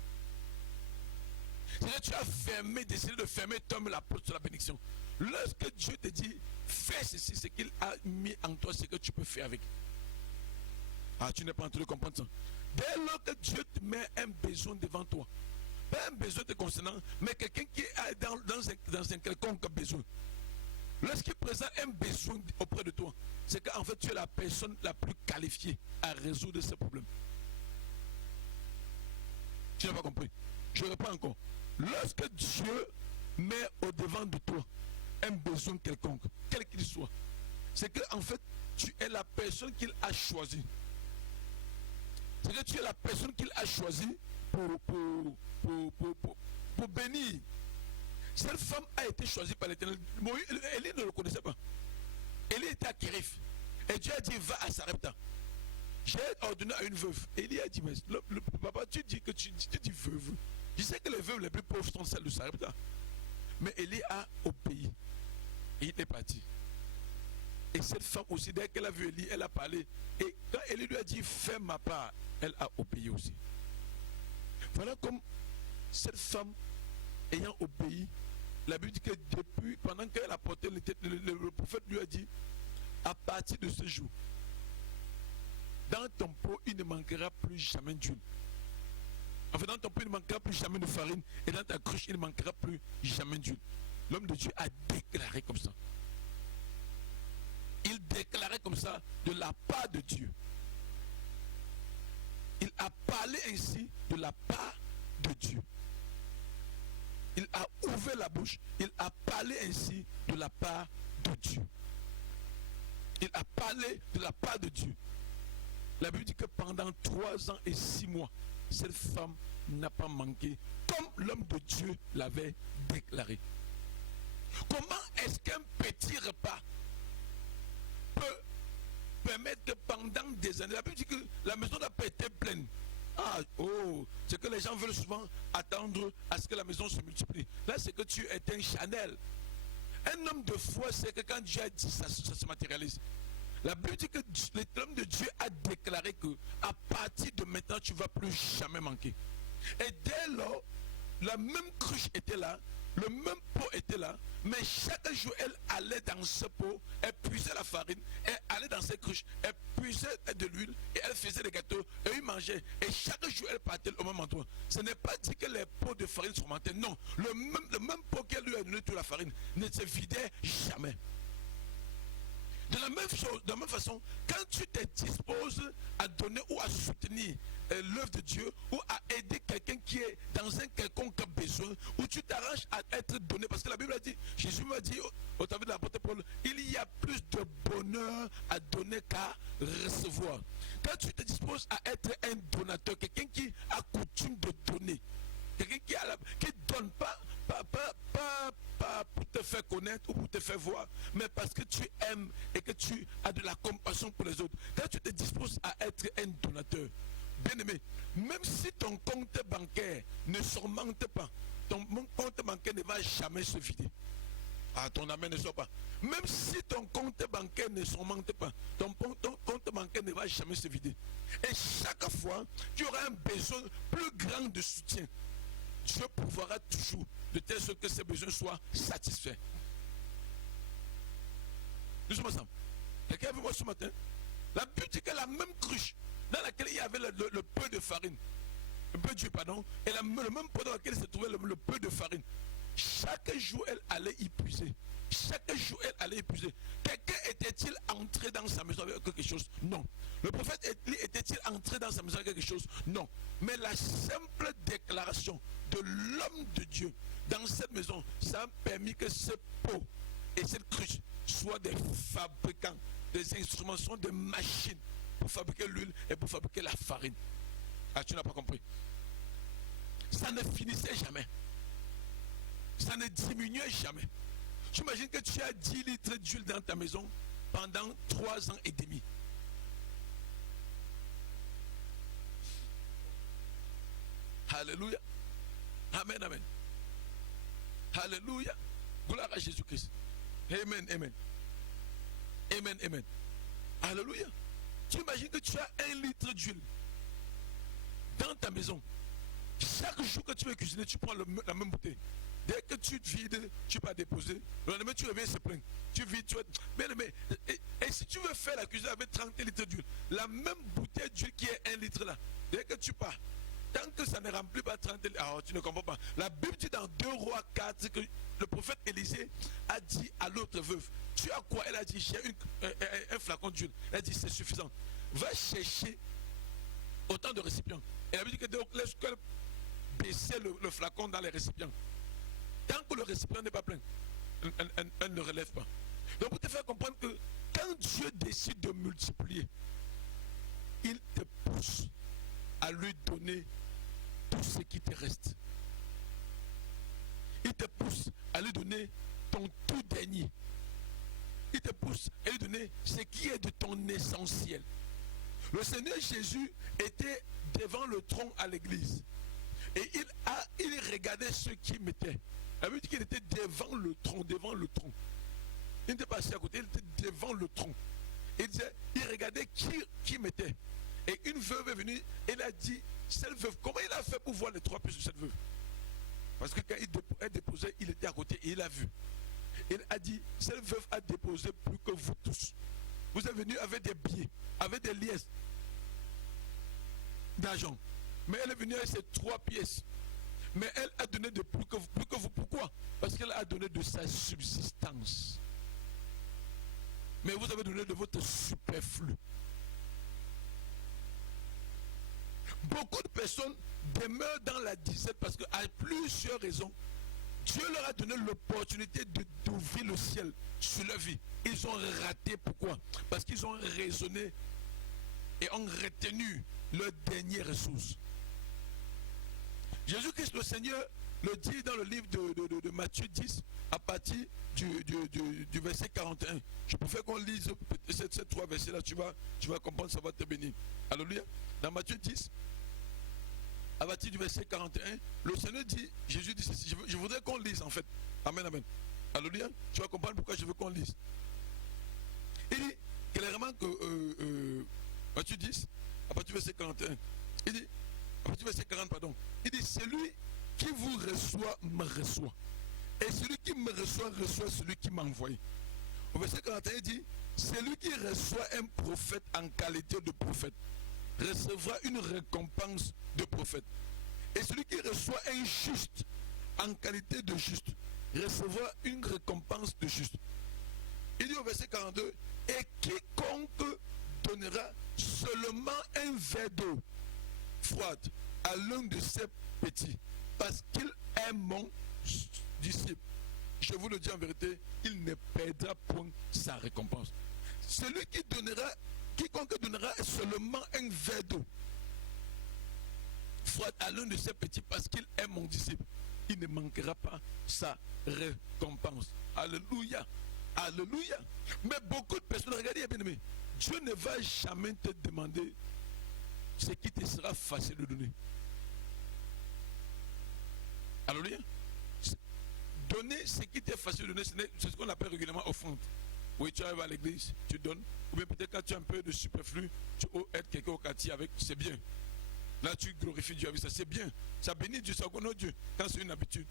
C'est que tu as décidé de fermer toi-même la porte sur la bénédiction. Lorsque Dieu te dit, fais ceci, c'est qu'il a mis en toi ce que tu peux faire avec. Ah, tu n'es pas en train de comprendre ça. Dès lors que Dieu te met un besoin devant toi, pas un besoin te concernant, mais quelqu'un qui est dans un quelconque besoin. Lorsqu'il présente un besoin auprès de toi, c'est qu'en fait tu es la personne la plus qualifiée à résoudre ce problème. Tu n'as pas compris? Je reprends encore. Lorsque Dieu met au devant de toi un besoin quelconque, quel qu'il soit, c'est que en fait tu es la personne qu'il a choisie. C'est que tu es la personne qu'il a choisie pour bénir. Cette femme a été choisie par l'Éternel. Élie ne le connaissait pas. Élie était à Kérif. Et Dieu a dit, va à Sarepta. J'ai ordonné à une veuve. Élie a dit, mais papa, tu dis veuve. Je sais que les veuves les plus pauvres sont celles de Sarepta. Mais Élie a obéi. Et il est parti. Et cette femme aussi, dès qu'elle a vu Élie, elle a parlé. Et quand Élie lui a dit, fais ma part, elle a obéi aussi. Voilà comme cette femme ayant obéi, la Bible dit que depuis, pendant qu'elle a porté le prophète lui a dit, à partir de ce jour, dans ton pot, il ne manquera plus jamais d'huile. En fait, dans ton pot, il ne manquera plus jamais de farine. Et dans ta cruche, il ne manquera plus jamais d'huile. L'homme de Dieu a déclaré comme ça. Il déclarait comme ça de la part de Dieu. Il a parlé ainsi de la part de Dieu. Il a ouvert la bouche. Il a parlé ainsi de la part de Dieu. Il a parlé de la part de Dieu. La Bible dit que pendant 3 ans et 6 mois, cette femme n'a pas manqué, comme l'homme de Dieu l'avait déclaré. Comment est-ce qu'un petit repas peut permettre que pendant des années, la Bible dit que la maison n'a pas été pleine. C'est que les gens veulent souvent attendre à ce que la maison se multiplie. Là, c'est que tu es un Chanel. Un homme de foi, c'est que quand Dieu a dit ça, ça se matérialise. La Bible dit que l'homme de Dieu a déclaré que à partir de maintenant, tu ne vas plus jamais manquer. Et dès lors, la même cruche était là, le même pot était là, mais chaque jour, elle allait dans ce pot, elle puisait la farine, elle allait dans ses cruches, elle puisait de l'huile, et elle faisait des gâteaux, et elle mangeait. Et chaque jour, elle partait au même endroit. Ce n'est pas dit que les pots de farine sont montés, non. Le même pot qu'elle lui a donné toute la farine ne se vidait jamais. De la même chose, de la même façon, quand tu te disposes à donner ou à soutenir l'œuvre de Dieu ou à aider quelqu'un qui est dans un quelconque besoin, ou tu t'arranges à être donné, parce que la Bible a dit, Jésus m'a dit au travers de l'apôtre Paul, il y a plus de bonheur à donner qu'à recevoir. Quand tu te disposes à être un donateur, quelqu'un qui a coutume de donner, quelqu'un qui ne donne pas pour te faire connaître ou pour te faire voir, mais parce que tu aimes et que tu as de la compassion pour les autres. Quand tu te disposes à être un donateur, bien aimé, même si ton compte bancaire ne s'augmente pas, ton compte bancaire ne va jamais se vider. Ton amen ne sort pas. Même si ton compte bancaire ne s'augmente pas, ton compte bancaire ne va jamais se vider. Et chaque fois, tu auras un besoin plus grand de soutien. Dieu pourvoira toujours de telle sorte que ses besoins soient satisfaits. Nous sommes ensemble. Quelqu'un veut voir ce matin? La Bible dit que la même cruche dans laquelle il y avait le peu de farine, le peu d'huile, pardon, et le même pot dans lequel se trouvait le peu de farine. Chaque jour, elle allait y puiser. Chaque jour, elle allait y puiser. Quelqu'un était-il entré dans sa maison avec quelque chose? Non. Le prophète était-il entré dans sa maison avec quelque chose? Non. Mais la simple déclaration de l'homme de Dieu dans cette maison, ça a permis que ce pot et cette cruche soient des fabricants, des instruments, soient des machines pour fabriquer l'huile et pour fabriquer la farine. Tu n'as pas compris? Ça ne finissait jamais. Ça ne diminuait jamais. Tu imagines que tu as 10 litres d'huile dans ta maison pendant 3 ans et demi. Alléluia. Amen, amen. Alléluia. Gloire à Jésus-Christ. Amen, amen. Amen, amen. Alléluia. Tu imagines que tu as 1 litre d'huile dans ta maison. Chaque jour que tu veux cuisiner, tu prends la même bouteille. Dès que tu te vides, tu vas déposer. Le lendemain, tu reviens se plaindre. Tu vides, tu vas... Mais, et si tu veux faire la cuisine avec 30 litres d'huile, la même bouteille d'huile qui est 1 litre là, dès que tu pars, tant que ça ne remplit pas 30 litres, tu ne comprends pas. La Bible dit dans 2 Rois 4 que le prophète Élisée a dit à l'autre veuve, tu as quoi? Elle a dit, j'ai un flacon d'huile. Elle a dit, c'est suffisant. Va chercher autant de récipients. Et la Bible dit que donc, laisse-qu'elle baisser le flacon dans les récipients. Tant que le récipient n'est pas plein, elle ne relève pas. Donc pour te faire comprendre que quand Dieu décide de multiplier, il te pousse à lui donner tout ce qui te reste. Il te pousse à lui donner ton tout dernier. Il te pousse à lui donner ce qui est de ton essentiel. Le Seigneur Jésus était devant le tronc à l'église. Et il regardait ceux qui mettaient. La Bible dit qu'il était devant le tronc, Il n'était pas assis à côté, il était devant le tronc. Il regardait qui mettait. Et une veuve est venue, elle a dit, cette veuve, comment il a fait pour voir les 3 pièces de cette veuve? Parce que quand elle déposait, il était à côté et il a vu. Il a dit, cette veuve a déposé plus que vous tous. Vous êtes venus avec des billets, avec des liesses d'argent. Mais elle est venue avec ses 3 pièces. Mais elle a donné de plus que vous. Pourquoi? Parce qu'elle a donné de sa subsistance. Mais vous avez donné de votre superflu. Beaucoup de personnes demeurent dans la disette parce qu'à plusieurs raisons, Dieu leur a donné l'opportunité d'ouvrir le ciel sur leur vie. Ils ont raté. Pourquoi? Parce qu'ils ont raisonné et ont retenu leur dernière ressource. Jésus-Christ le Seigneur le dit dans le livre de Matthieu 10 à partir du verset 41. Je préfère qu'on lise ces 3 versets-là, tu vas comprendre, ça va te bénir. Alléluia. Dans Matthieu 10, à partir du verset 41, le Seigneur dit, Jésus dit ceci, je voudrais qu'on lise en fait. Amen, amen. Alléluia. Tu vas comprendre pourquoi je veux qu'on lise. Il dit clairement que Matthieu 10, à partir du verset 41, il dit, à partir du verset 40, pardon, il dit, celui qui vous reçoit me reçoit. Et celui qui me reçoit celui qui m'a envoyé. Au verset 41, il dit, celui qui reçoit un prophète en qualité de prophète recevra une récompense de prophète. Et celui qui reçoit un juste en qualité de juste recevra une récompense de juste. Il dit au verset 42, et quiconque donnera seulement un verre d'eau froide à l'un de ses petits, parce qu'il est mon disciple, je vous le dis en vérité, il ne perdra point sa récompense. Celui qui donnera, quiconque donnera seulement un verre d'eau froide à l'un de ses petits, parce qu'il est mon disciple, il ne manquera pas sa récompense. Alléluia. Alléluia. Mais beaucoup de personnes, regardez bien aimé, Dieu ne va jamais te demander ce qui te sera facile de donner. Alléluia. Donner ce qui t'est facile de donner, c'est ce qu'on appelle régulièrement offrande. Oui, tu arrives à l'église, tu donnes. Ou bien peut-être quand tu as un peu de superflu, tu aides quelqu'un au quartier avec, c'est bien. Là, tu glorifies Dieu avec ça, c'est bien. Ça bénit Dieu, ça connaît Dieu, quand c'est une habitude.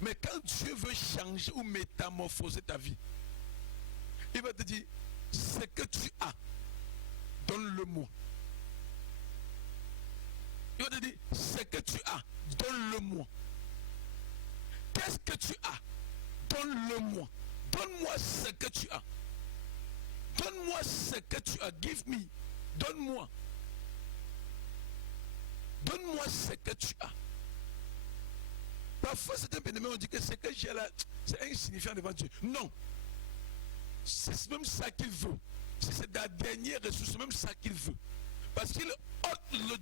Mais quand Dieu veut changer ou métamorphoser ta vie, il va te dire, ce que tu as, donne-le-moi. Il va te dire, ce que tu as, donne-le-moi. Qu'est-ce que tu as? Donne-le-moi. Donne-moi ce que tu as. Donne-moi ce que tu as. Give me. Donne-moi. Donne-moi ce que tu as. Parfois, c'est un bénémoine, on dit que ce que j'ai là, c'est insignifiant devant Dieu. Non. C'est même ça qu'il veut. C'est la dernière ressource, c'est même ça qu'il veut. Parce qu'il ôte la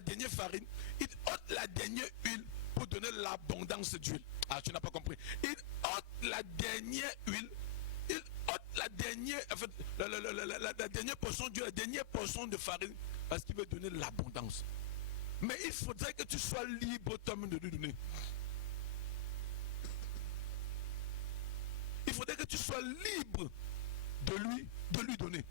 dernière farine, il ôte la dernière huile pour donner l'abondance d'huile. Ah, tu n'as pas compris. Il ôte la dernière huile, il ôte la dernière, en fait, la dernière portion d'huile, la dernière portion de farine, parce qu'il veut donner l'abondance. Mais il faudrait que tu sois libre toi-même de lui donner. Il faudrait que tu sois libre de lui donner.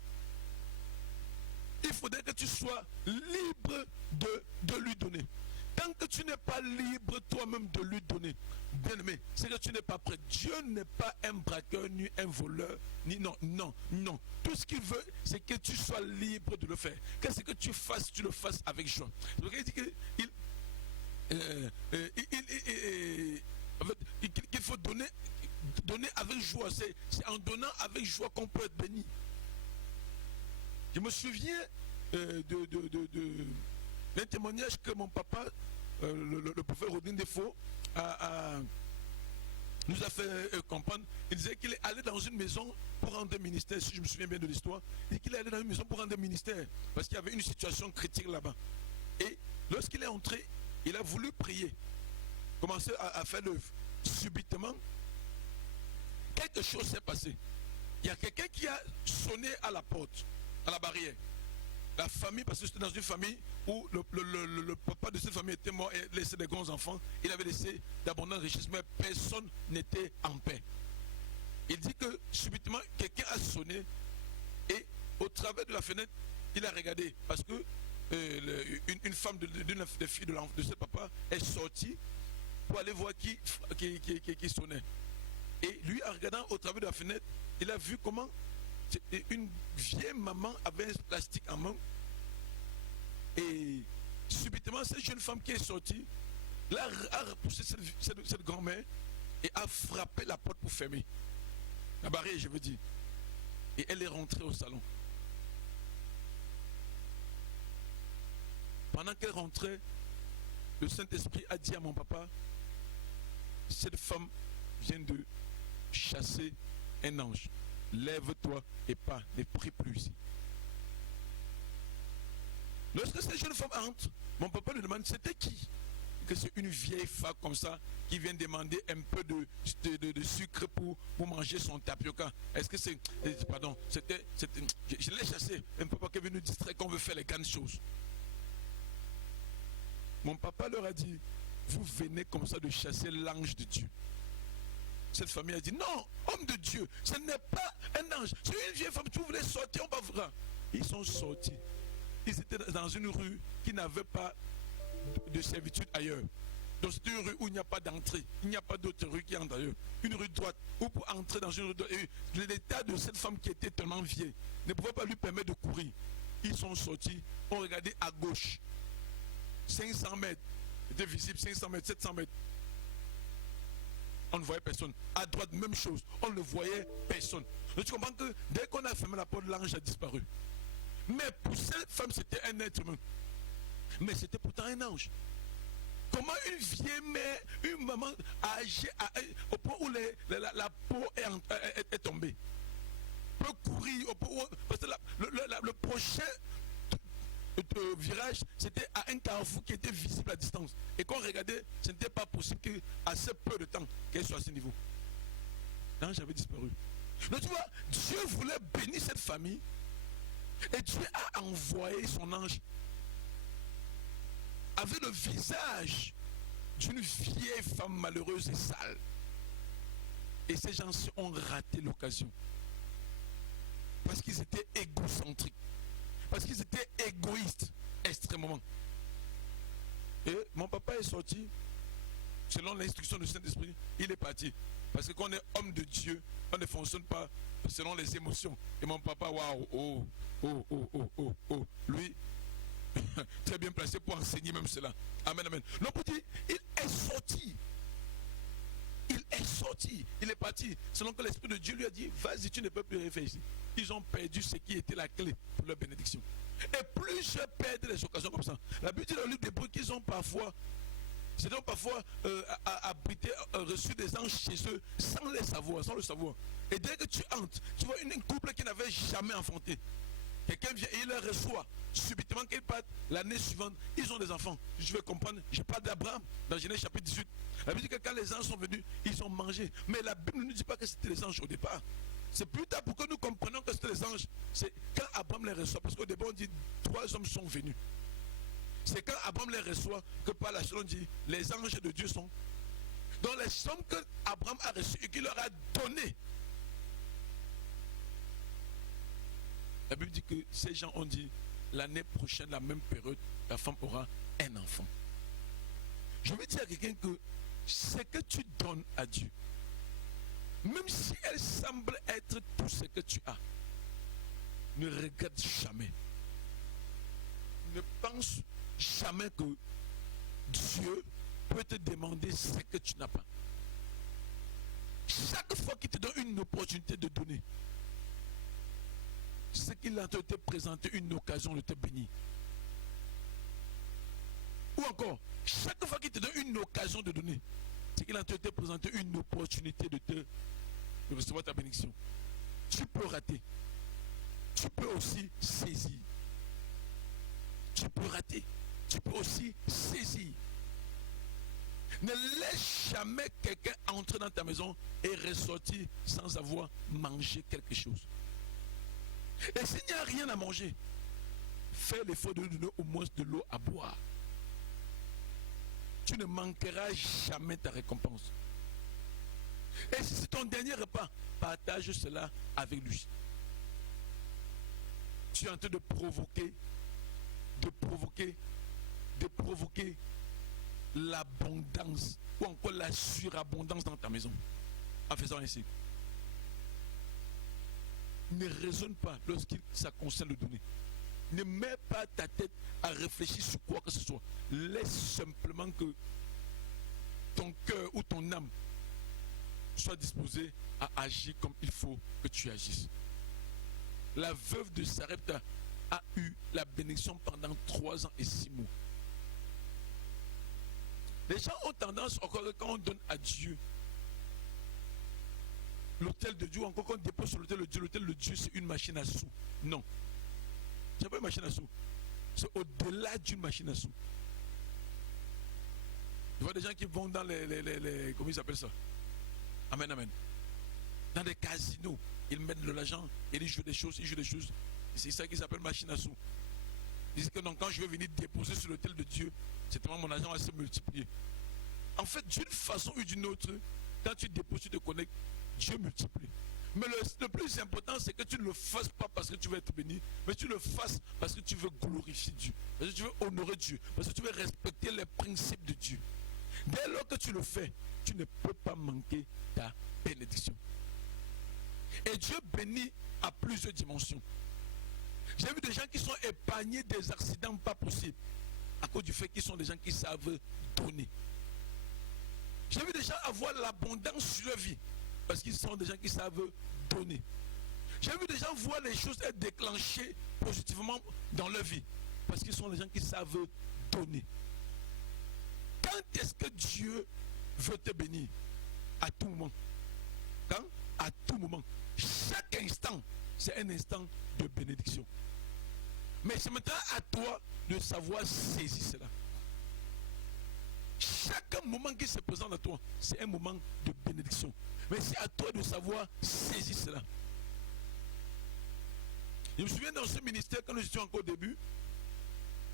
Il faudrait que tu sois libre de lui donner. Tant que tu n'es pas libre toi-même de lui donner, bien aimé, c'est que tu n'es pas prêt. Dieu n'est pas un braqueur, ni un voleur, ni non. Tout ce qu'il veut, c'est que tu sois libre de le faire. Qu'est-ce que tu fasses, tu le fasses avec joie. Donc il dit qu'il faut donner avec joie. C'est en donnant avec joie qu'on peut être béni. Je me souviens d'un témoignage que mon papa, le prophète Rodin Defo, nous a fait comprendre. Il disait qu'il est allé dans une maison pour rendre un ministère, si je me souviens bien de l'histoire. Il dit qu'il est allé dans une maison pour rendre un ministère, parce qu'il y avait une situation critique là-bas. Et lorsqu'il est entré, il a voulu prier, commencer à faire l'œuvre. Subitement, quelque chose s'est passé. Il y a quelqu'un qui a sonné à la porte, à la barrière. La famille, parce que c'était dans une famille où le papa de cette famille était mort et laissé des grands enfants. Il avait laissé d'abondantes richesses, mais personne n'était en paix. Il dit que subitement, quelqu'un a sonné et au travers de la fenêtre, il a regardé, parce que une femme d'une des filles de ce papa est sortie pour aller voir qui sonnait. Et lui, en regardant au travers de la fenêtre, il a vu comment une vieille maman avait un plastique en main. Et subitement, cette jeune femme qui est sortie, là, a repoussé cette grand-mère et a frappé la porte pour fermer. La barrière, je veux dire. Et elle est rentrée au salon. Pendant qu'elle rentrait, le Saint-Esprit a dit à mon papa, cette femme vient de chasser un ange. Lève-toi et pas, ne prie plus ici. Lorsque cette jeune femme entre, mon papa lui demande, c'était qui? Que c'est une vieille femme comme ça qui vient demander un peu de sucre pour manger son tapioca. Est-ce que c'est... Pardon, c'était je l'ai chassé. Un papa qui est venu nous distraire qu'on veut faire les grandes choses. Mon papa leur a dit, vous venez comme ça de chasser l'ange de Dieu. Cette famille a dit, non, homme de Dieu, ce n'est pas un ange. C'est une vieille femme, tu voulais sortir, on va voir. Ils sont sortis. Ils étaient dans une rue qui n'avait pas de servitude ailleurs. Donc c'est une rue où il n'y a pas d'entrée. Il n'y a pas d'autre rue qui entre ailleurs. Une rue droite. Ou pour entrer dans une rue droite. L'état de cette femme qui était tellement vieille ne pouvait pas lui permettre de courir. Ils sont sortis, ont regardé à gauche. 500 mètres. C'était visible, 500 mètres, 700 mètres. On ne voyait personne. À droite, même chose. On ne voyait personne. Donc tu comprends que dès qu'on a fermé la porte, l'ange a disparu. Mais pour cette femme, c'était un être humain. Mais c'était pourtant un ange. Comment une vieille mère, une maman âgée, au point où la peau est tombée, peut courir, parce que le prochain virage, c'était à un carrefour qui était visible à distance. Et quand on regardait, ce n'était pas possible qu'à ce peu de temps qu'elle soit à ce niveau. L'ange avait disparu. Donc tu vois, Dieu voulait bénir cette famille. Et Dieu a envoyé son ange avec le visage d'une vieille femme malheureuse et sale. Et ces gens-ci ont raté l'occasion. Parce qu'ils étaient égocentriques. Parce qu'ils étaient égoïstes extrêmement. Et mon papa est sorti, selon l'instruction du Saint-Esprit, il est parti. Parce que quand on est homme de Dieu, on ne fonctionne pas selon les émotions. Et mon papa, waouh, lui, très bien placé pour enseigner même cela. Amen, amen. Donc pour dire, il est sorti. Il est sorti, il est parti. Selon que l'Esprit de Dieu lui a dit, vas-y, tu ne peux plus rien faire ici. Ils ont perdu ce qui était la clé pour leur bénédiction. Et plus je perds les occasions comme ça. La Bible dit dans le livre d'Hébreux qu'ils ont parfois abrité, reçu des anges chez eux sans les savoir, sans le savoir. Et dès que tu entres, tu vois une couple qui n'avait jamais enfanté. Quelqu'un vient et il les reçoit. Subitement qu'ils partent, l'année suivante, ils ont des enfants. Je vais comprendre, je parle d'Abraham dans Genèse chapitre 18. La Bible dit que quand les anges sont venus, ils ont mangé. Mais la Bible ne nous dit pas que c'était les anges au départ. C'est plus tard pour que nous comprenions que c'était les anges. C'est quand Abraham les reçoit. Parce qu'au début on dit 3 hommes sont venus. C'est quand Abraham les reçoit que par la suite on dit les anges de Dieu sont. Donc les sommes que Abraham a reçues et qu'il leur a données. La Bible dit que ces gens ont dit l'année prochaine, la même période, la femme aura un enfant. Je veux dire à quelqu'un que ce que tu donnes à Dieu, même si elle semble être tout ce que tu as, ne regarde jamais. Ne pense jamais que Dieu peut te demander ce que tu n'as pas. Chaque fois qu'il te donne une opportunité de donner, c'est qu'il a te présenté une occasion de te bénir. Ou encore, chaque fois qu'il te donne une occasion de donner, c'est qu'il a te présenté une opportunité de recevoir ta bénédiction. Tu peux rater. Tu peux aussi saisir. Tu peux rater. Tu peux aussi saisir. Ne laisse jamais quelqu'un entrer dans ta maison et ressortir sans avoir mangé quelque chose. Et s'il n'y a rien à manger, fais l'effort de donner au moins de l'eau à boire. Tu ne manqueras jamais ta récompense. Et si c'est ton dernier repas, partage cela avec lui. tu es en train de provoquer l'abondance ou encore la surabondance dans ta maison en faisant ainsi. Ne raisonne pas lorsqu'il ça concerne le donner. Ne mets pas ta tête à réfléchir sur quoi que ce soit. Laisse simplement que ton cœur ou ton âme soit disposé à agir comme il faut que tu agisses. La veuve de Sarepta a eu la bénédiction pendant 3 ans et 6 mois. Les gens ont tendance, encore quand on donne à Dieu l'autel de Dieu, encore quand on dépose sur l'autel de Dieu, c'est une machine à sous. Non. Ce n'est pas une machine à sous. C'est au-delà d'une machine à sous. Tu vois des gens qui vont dans les comment ils appellent ça? Amen, amen. Dans des casinos, ils mettent de l'argent et ils jouent des choses, C'est ça qui s'appelle machine à sous. Ils disent que non, quand je vais venir déposer sur l'autel de Dieu, c'est tellement mon argent va se multiplier. En fait, d'une façon ou d'une autre, quand tu déposes, tu te connectes, Dieu multiplie. Mais le plus important, c'est que tu ne le fasses pas parce que tu veux être béni, mais tu le fasses parce que tu veux glorifier Dieu, parce que tu veux honorer Dieu, parce que tu veux respecter les principes de Dieu. Dès lors que tu le fais, tu ne peux pas manquer ta bénédiction. Et Dieu bénit à plusieurs dimensions. J'ai vu des gens qui sont épargnés des accidents pas possibles à cause du fait qu'ils sont des gens qui savent donner. J'ai vu des gens avoir l'abondance sur leur vie parce qu'ils sont des gens qui savent donner. J'ai vu des gens voir les choses être déclenchées positivement dans leur vie parce qu'ils sont des gens qui savent donner. Quand est-ce que Dieu veut te bénir? À tout moment. Quand? À tout moment. Chaque instant, c'est un instant de bénédiction. Mais c'est maintenant à toi de savoir saisir cela. Chaque moment qui se présente à toi, c'est un moment de bénédiction. Mais c'est à toi de savoir saisir cela. Je me souviens dans ce ministère, quand nous étions encore au début,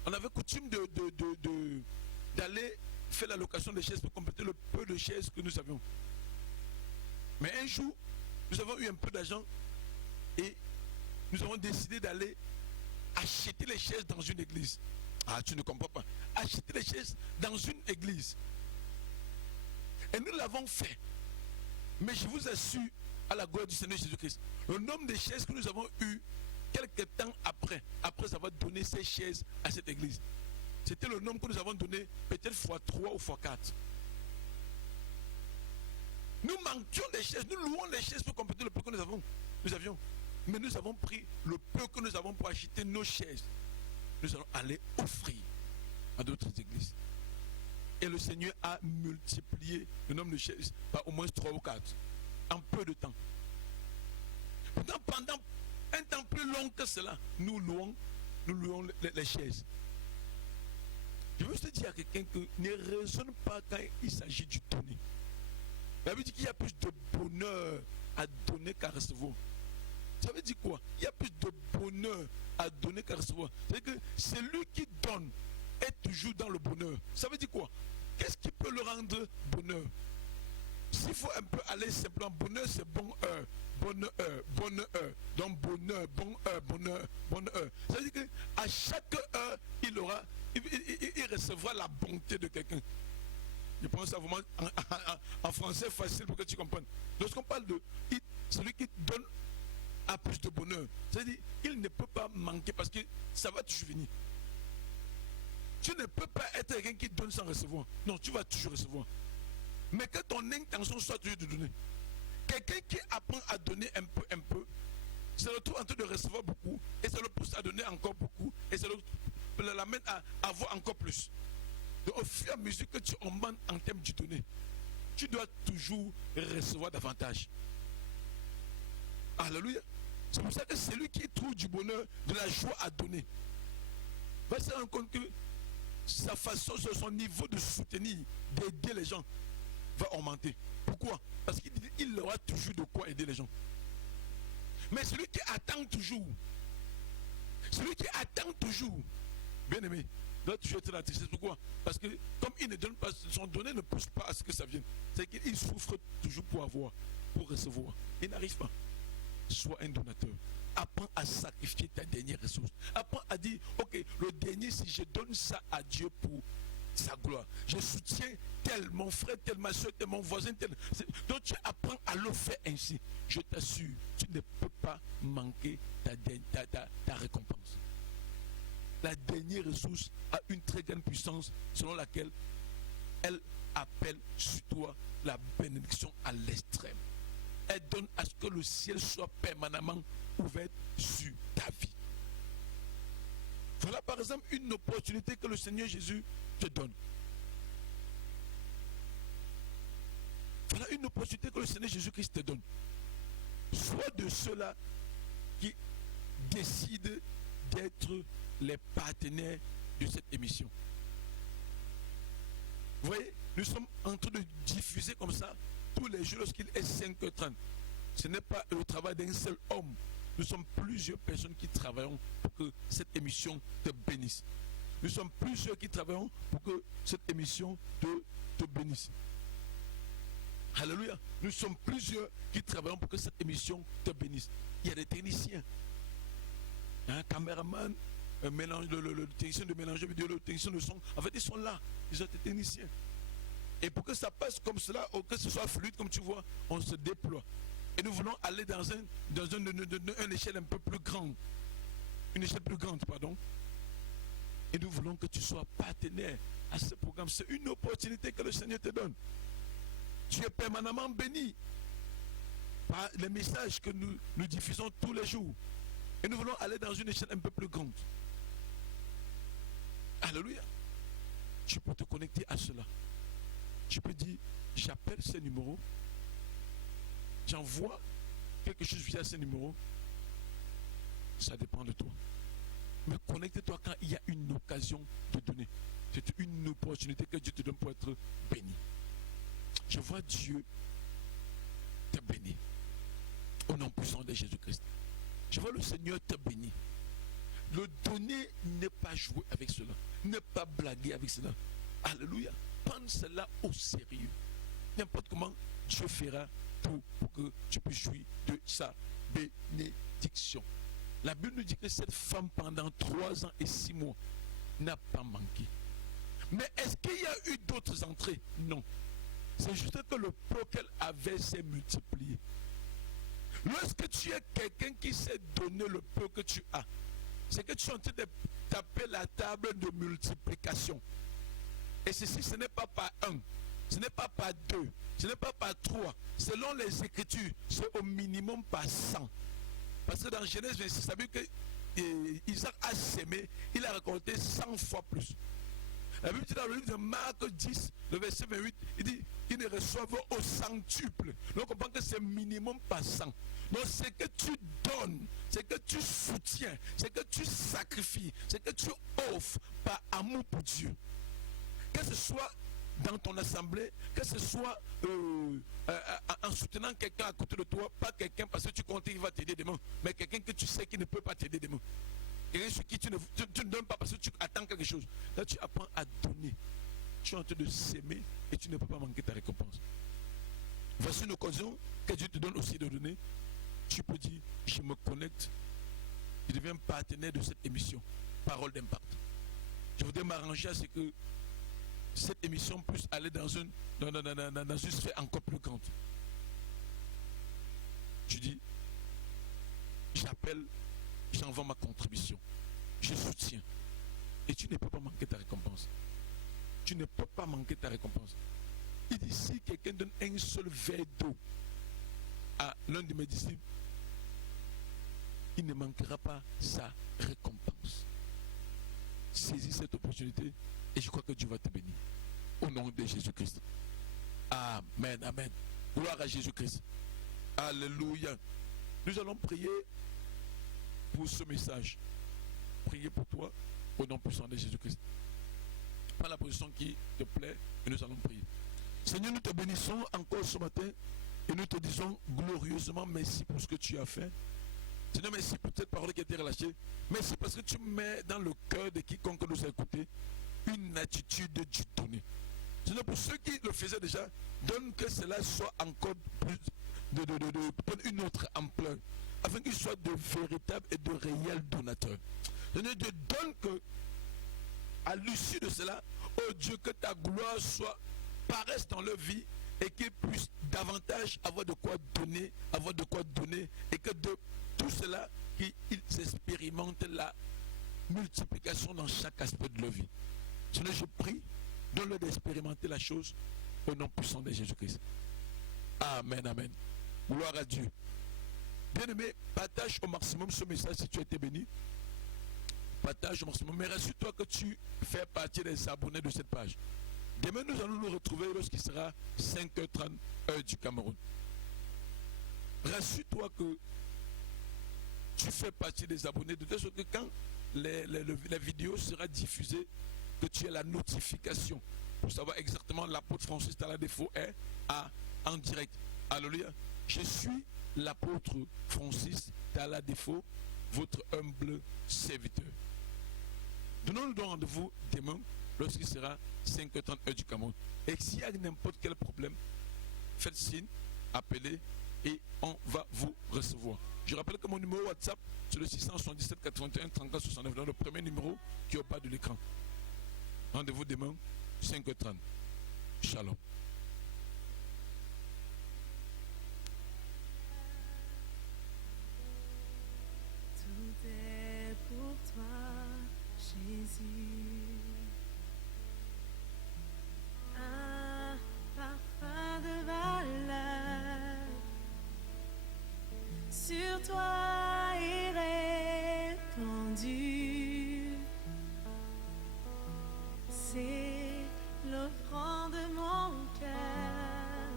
on avait coutume d'aller faire la location des chaises pour compléter le peu de chaises que nous avions. Mais un jour, nous avons eu un peu d'argent et nous avons décidé d'aller acheter les chaises dans une église. Ah, tu ne comprends pas. Acheter les chaises dans une église. Et nous l'avons fait. Mais je vous assure, à la gloire du Seigneur Jésus-Christ, le nombre de chaises que nous avons eues quelques temps après avoir donné ces chaises à cette église, c'était le nombre que nous avons donné peut-être x3 ou x4. Nous manquions des chaises, nous louons les chaises pour compléter le peu que nous avions. Mais nous avons pris le peu que nous avons pour acheter nos chaises. Nous allons aller offrir à d'autres églises. Et le Seigneur a multiplié le nombre de chaises par au moins 3 ou 4 en peu de temps. Pourtant, pendant un temps plus long que cela, nous louons les chaises. Je veux te dire à quelqu'un que ne raisonne pas quand il s'agit du donner. La Bible dit qu'il y a plus de bonheur à donner qu'à recevoir. Ça veut dire quoi? Il y a plus de bonheur à donner qu'à recevoir. C'est-à-dire que celui qui donne est toujours dans le bonheur. Ça veut dire quoi? Qu'est-ce qui peut le rendre bonheur? S'il faut un peu aller simplement, bonheur c'est bonheur, bonheur, bonheur. Donc bonheur, bonheur. Ça veut dire qu'à chaque heure, il recevra la bonté de quelqu'un. Je pense ça vraiment en français facile pour que tu comprennes. Lorsqu'on parle de celui qui donne a plus de bonheur, c'est-à-dire qu'il ne peut pas manquer parce que ça va toujours venir. Tu ne peux pas être quelqu'un qui donne sans recevoir. Non, tu vas toujours recevoir. Mais que ton intention soit toujours de donner. Quelqu'un qui apprend à donner un peu, se retrouve en train de recevoir beaucoup et ça le pousse à donner encore beaucoup et ça l'amène à avoir encore plus. Donc, au fur et à mesure que tu augmentes en termes du donner, tu dois toujours recevoir davantage. Alléluia. C'est pour ça que celui qui trouve du bonheur, de la joie à donner, va se rendre compte que sa façon, son niveau de soutenir, d'aider les gens, va augmenter. Pourquoi? Parce qu'il aura toujours de quoi aider les gens. Mais celui qui attend toujours, bien aimé, doit toujours être dans la tristesse. Pourquoi? Parce que comme il ne donne pas, son donner ne pousse pas à ce que ça vienne. C'est qu'il souffre toujours pour avoir, pour recevoir. Il n'arrive pas. Sois un donateur. apprends à sacrifier ta dernière ressource. Apprends à dire, ok, le dernier, si je donne ça à Dieu pour sa gloire, je soutiens tel, mon frère, tel, ma soeur, tel, mon voisin, tel. Donc tu apprends à le faire ainsi. Je t'assure, tu ne peux pas manquer ta récompense. La dernière ressource a une très grande puissance selon laquelle elle appelle sur toi la bénédiction à l'extrême. Elle donne à ce que le ciel soit permanemment ouvert sur ta vie. Voilà par exemple une opportunité que le Seigneur Jésus te donne. Voilà une opportunité que le Seigneur Jésus-Christ te donne. Sois de ceux-là qui décident d'être les partenaires de cette émission. Vous voyez, nous sommes en train de diffuser comme ça tous les jours lorsqu'il est 5h30. Ce n'est pas le travail d'un seul homme. Nous sommes plusieurs personnes qui travaillons pour que cette émission te bénisse. Nous sommes plusieurs qui travaillons pour que cette émission te bénisse. Alléluia. Nous sommes plusieurs qui travaillons pour que cette émission te bénisse. Il y a des techniciens, un caméraman, le technicien de mélange vidéo, le technicien de son. En fait, ils sont là. Ils sont des techniciens. Et pour que ça passe comme cela, ou que ce soit fluide, comme tu vois, on se déploie. Et nous voulons aller dans une échelle un peu plus grande. Une échelle plus grande, pardon. Et nous voulons que tu sois partenaire à ce programme. C'est une opportunité que le Seigneur te donne. Tu es permanemment béni par les messages que nous diffusons tous les jours. Et nous voulons aller dans une échelle un peu plus grande. Alléluia. Tu peux te connecter à cela. Tu peux dire, j'appelle ce numéro. J'envoie quelque chose via ce numéro. Ça dépend de toi. Mais connecte-toi quand il y a une occasion de donner. C'est une opportunité que Dieu te donne pour être béni. Je vois Dieu te bénir. Au nom puissant de Jésus-Christ. Je vois le Seigneur te bénir. Le donner n'est pas jouer avec cela. Ne pas blaguer avec cela. Alléluia. Prends cela au sérieux. N'importe comment, Dieu fera tout pour que tu puisses jouir de sa bénédiction. La Bible nous dit que cette femme, pendant 3 ans et 6 mois, n'a pas manqué. Mais est-ce qu'il y a eu d'autres entrées? Non. C'est juste que le peu qu'elle avait s'est multiplié. Lorsque tu es quelqu'un qui sait donner le peu que tu as, c'est que tu es en train de taper la table de multiplication. Et ceci, ce n'est pas par 1, ce n'est pas par 2, ce n'est pas par 3. Selon les Écritures, c'est au minimum par 100. Parce que dans Genèse 26, ça veut dire que Isaac a sémé, il a récolté 100 fois plus. La Bible dit dans le livre de Marc 10, le verset 28, il dit qu'ils ne reçoivent au centuple. Donc on comprend que c'est minimum par 100. Donc c'est que tu donnes, c'est que tu soutiens, c'est que tu sacrifies, c'est que tu offres par amour pour Dieu. Que ce soit dans ton assemblée, que ce soit en soutenant quelqu'un à côté de toi, pas quelqu'un parce que tu comptes qu'il va t'aider demain, mais quelqu'un que tu sais qui ne peut pas t'aider demain. Quelqu'un sur qui tu ne donnes pas parce que tu attends quelque chose. Là, tu apprends à donner. Tu es en train de s'aimer et tu ne peux pas manquer ta récompense. Voici une occasion que Dieu te donne aussi de donner. Tu peux dire, je me connecte, je deviens partenaire de cette émission, Parole d'impact. Je voudrais m'arranger à ce que cette émission puisse aller dans une sphère encore plus grande. Tu dis, j'appelle, j'envoie ma contribution, je soutiens. Et tu ne peux pas manquer ta récompense. Tu ne peux pas manquer ta récompense. Il dit, si quelqu'un donne un seul verre d'eau à l'un de mes disciples, il ne manquera pas sa récompense. Saisis cette opportunité et je crois que Dieu va te bénir. Au nom de Jésus-Christ. Amen, amen. Gloire à Jésus-Christ. Alléluia. Nous allons prier pour ce message. Prier pour toi au nom puissant de Jésus-Christ. Prends la position qui te plaît et nous allons prier. Seigneur, nous te bénissons encore ce matin et nous te disons glorieusement merci pour ce que tu as fait. Seigneur, merci pour cette parole qui a été relâchée. Merci parce que tu mets dans le cœur de quiconque nous a écouté une attitude du donner. Seigneur, pour ceux qui le faisaient déjà, donne que cela soit encore plus, prendre une autre ampleur. afin qu'ils soient de véritables et de réels donateurs. Seigneur, Dieu, donne que, à l'issue de cela, oh Dieu, que ta gloire paraisse dans leur vie et qu'ils puissent davantage avoir de quoi donner, et que de tout cela, qu'ils expérimentent la multiplication dans chaque aspect de leur vie. Seigneur, je prie, donne-leur d'expérimenter la chose au nom puissant de Jésus-Christ. Amen, amen. Gloire à Dieu. Bien-aimé, partage au maximum ce message si tu as été béni. Partage au maximum. Mais rassure-toi que tu fais partie des abonnés de cette page. Demain, nous allons nous retrouver lorsqu'il sera 5h30 heure du Cameroun. Rassure-toi que tu fais partie des abonnés, de telle sorte que quand la vidéo sera diffusée, que tu aies la notification pour savoir exactement l'apôtre Francis Taladefo est en direct. Alléluia. Je suis l'apôtre Francis Taladefo, votre humble serviteur. Donnons-nous rendez-vous demain lorsqu'il sera 5h30 heure du Cameroun. Et s'il y a n'importe quel problème, faites signe, appelez et on va vous recevoir. Je rappelle que mon numéro WhatsApp, c'est le 677 81 34 69, dans le premier numéro qui est au bas de l'écran. Rendez-vous demain, 5h30. Shalom. Tout est pour toi, Jésus. Un parfum de valeur sur toi est répandu. C'est l'offrande de mon cœur.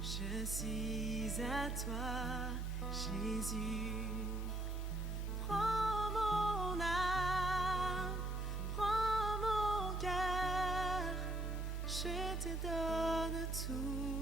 Je suis à toi, Jésus. Prends mon âme, prends mon cœur, je te donne tout.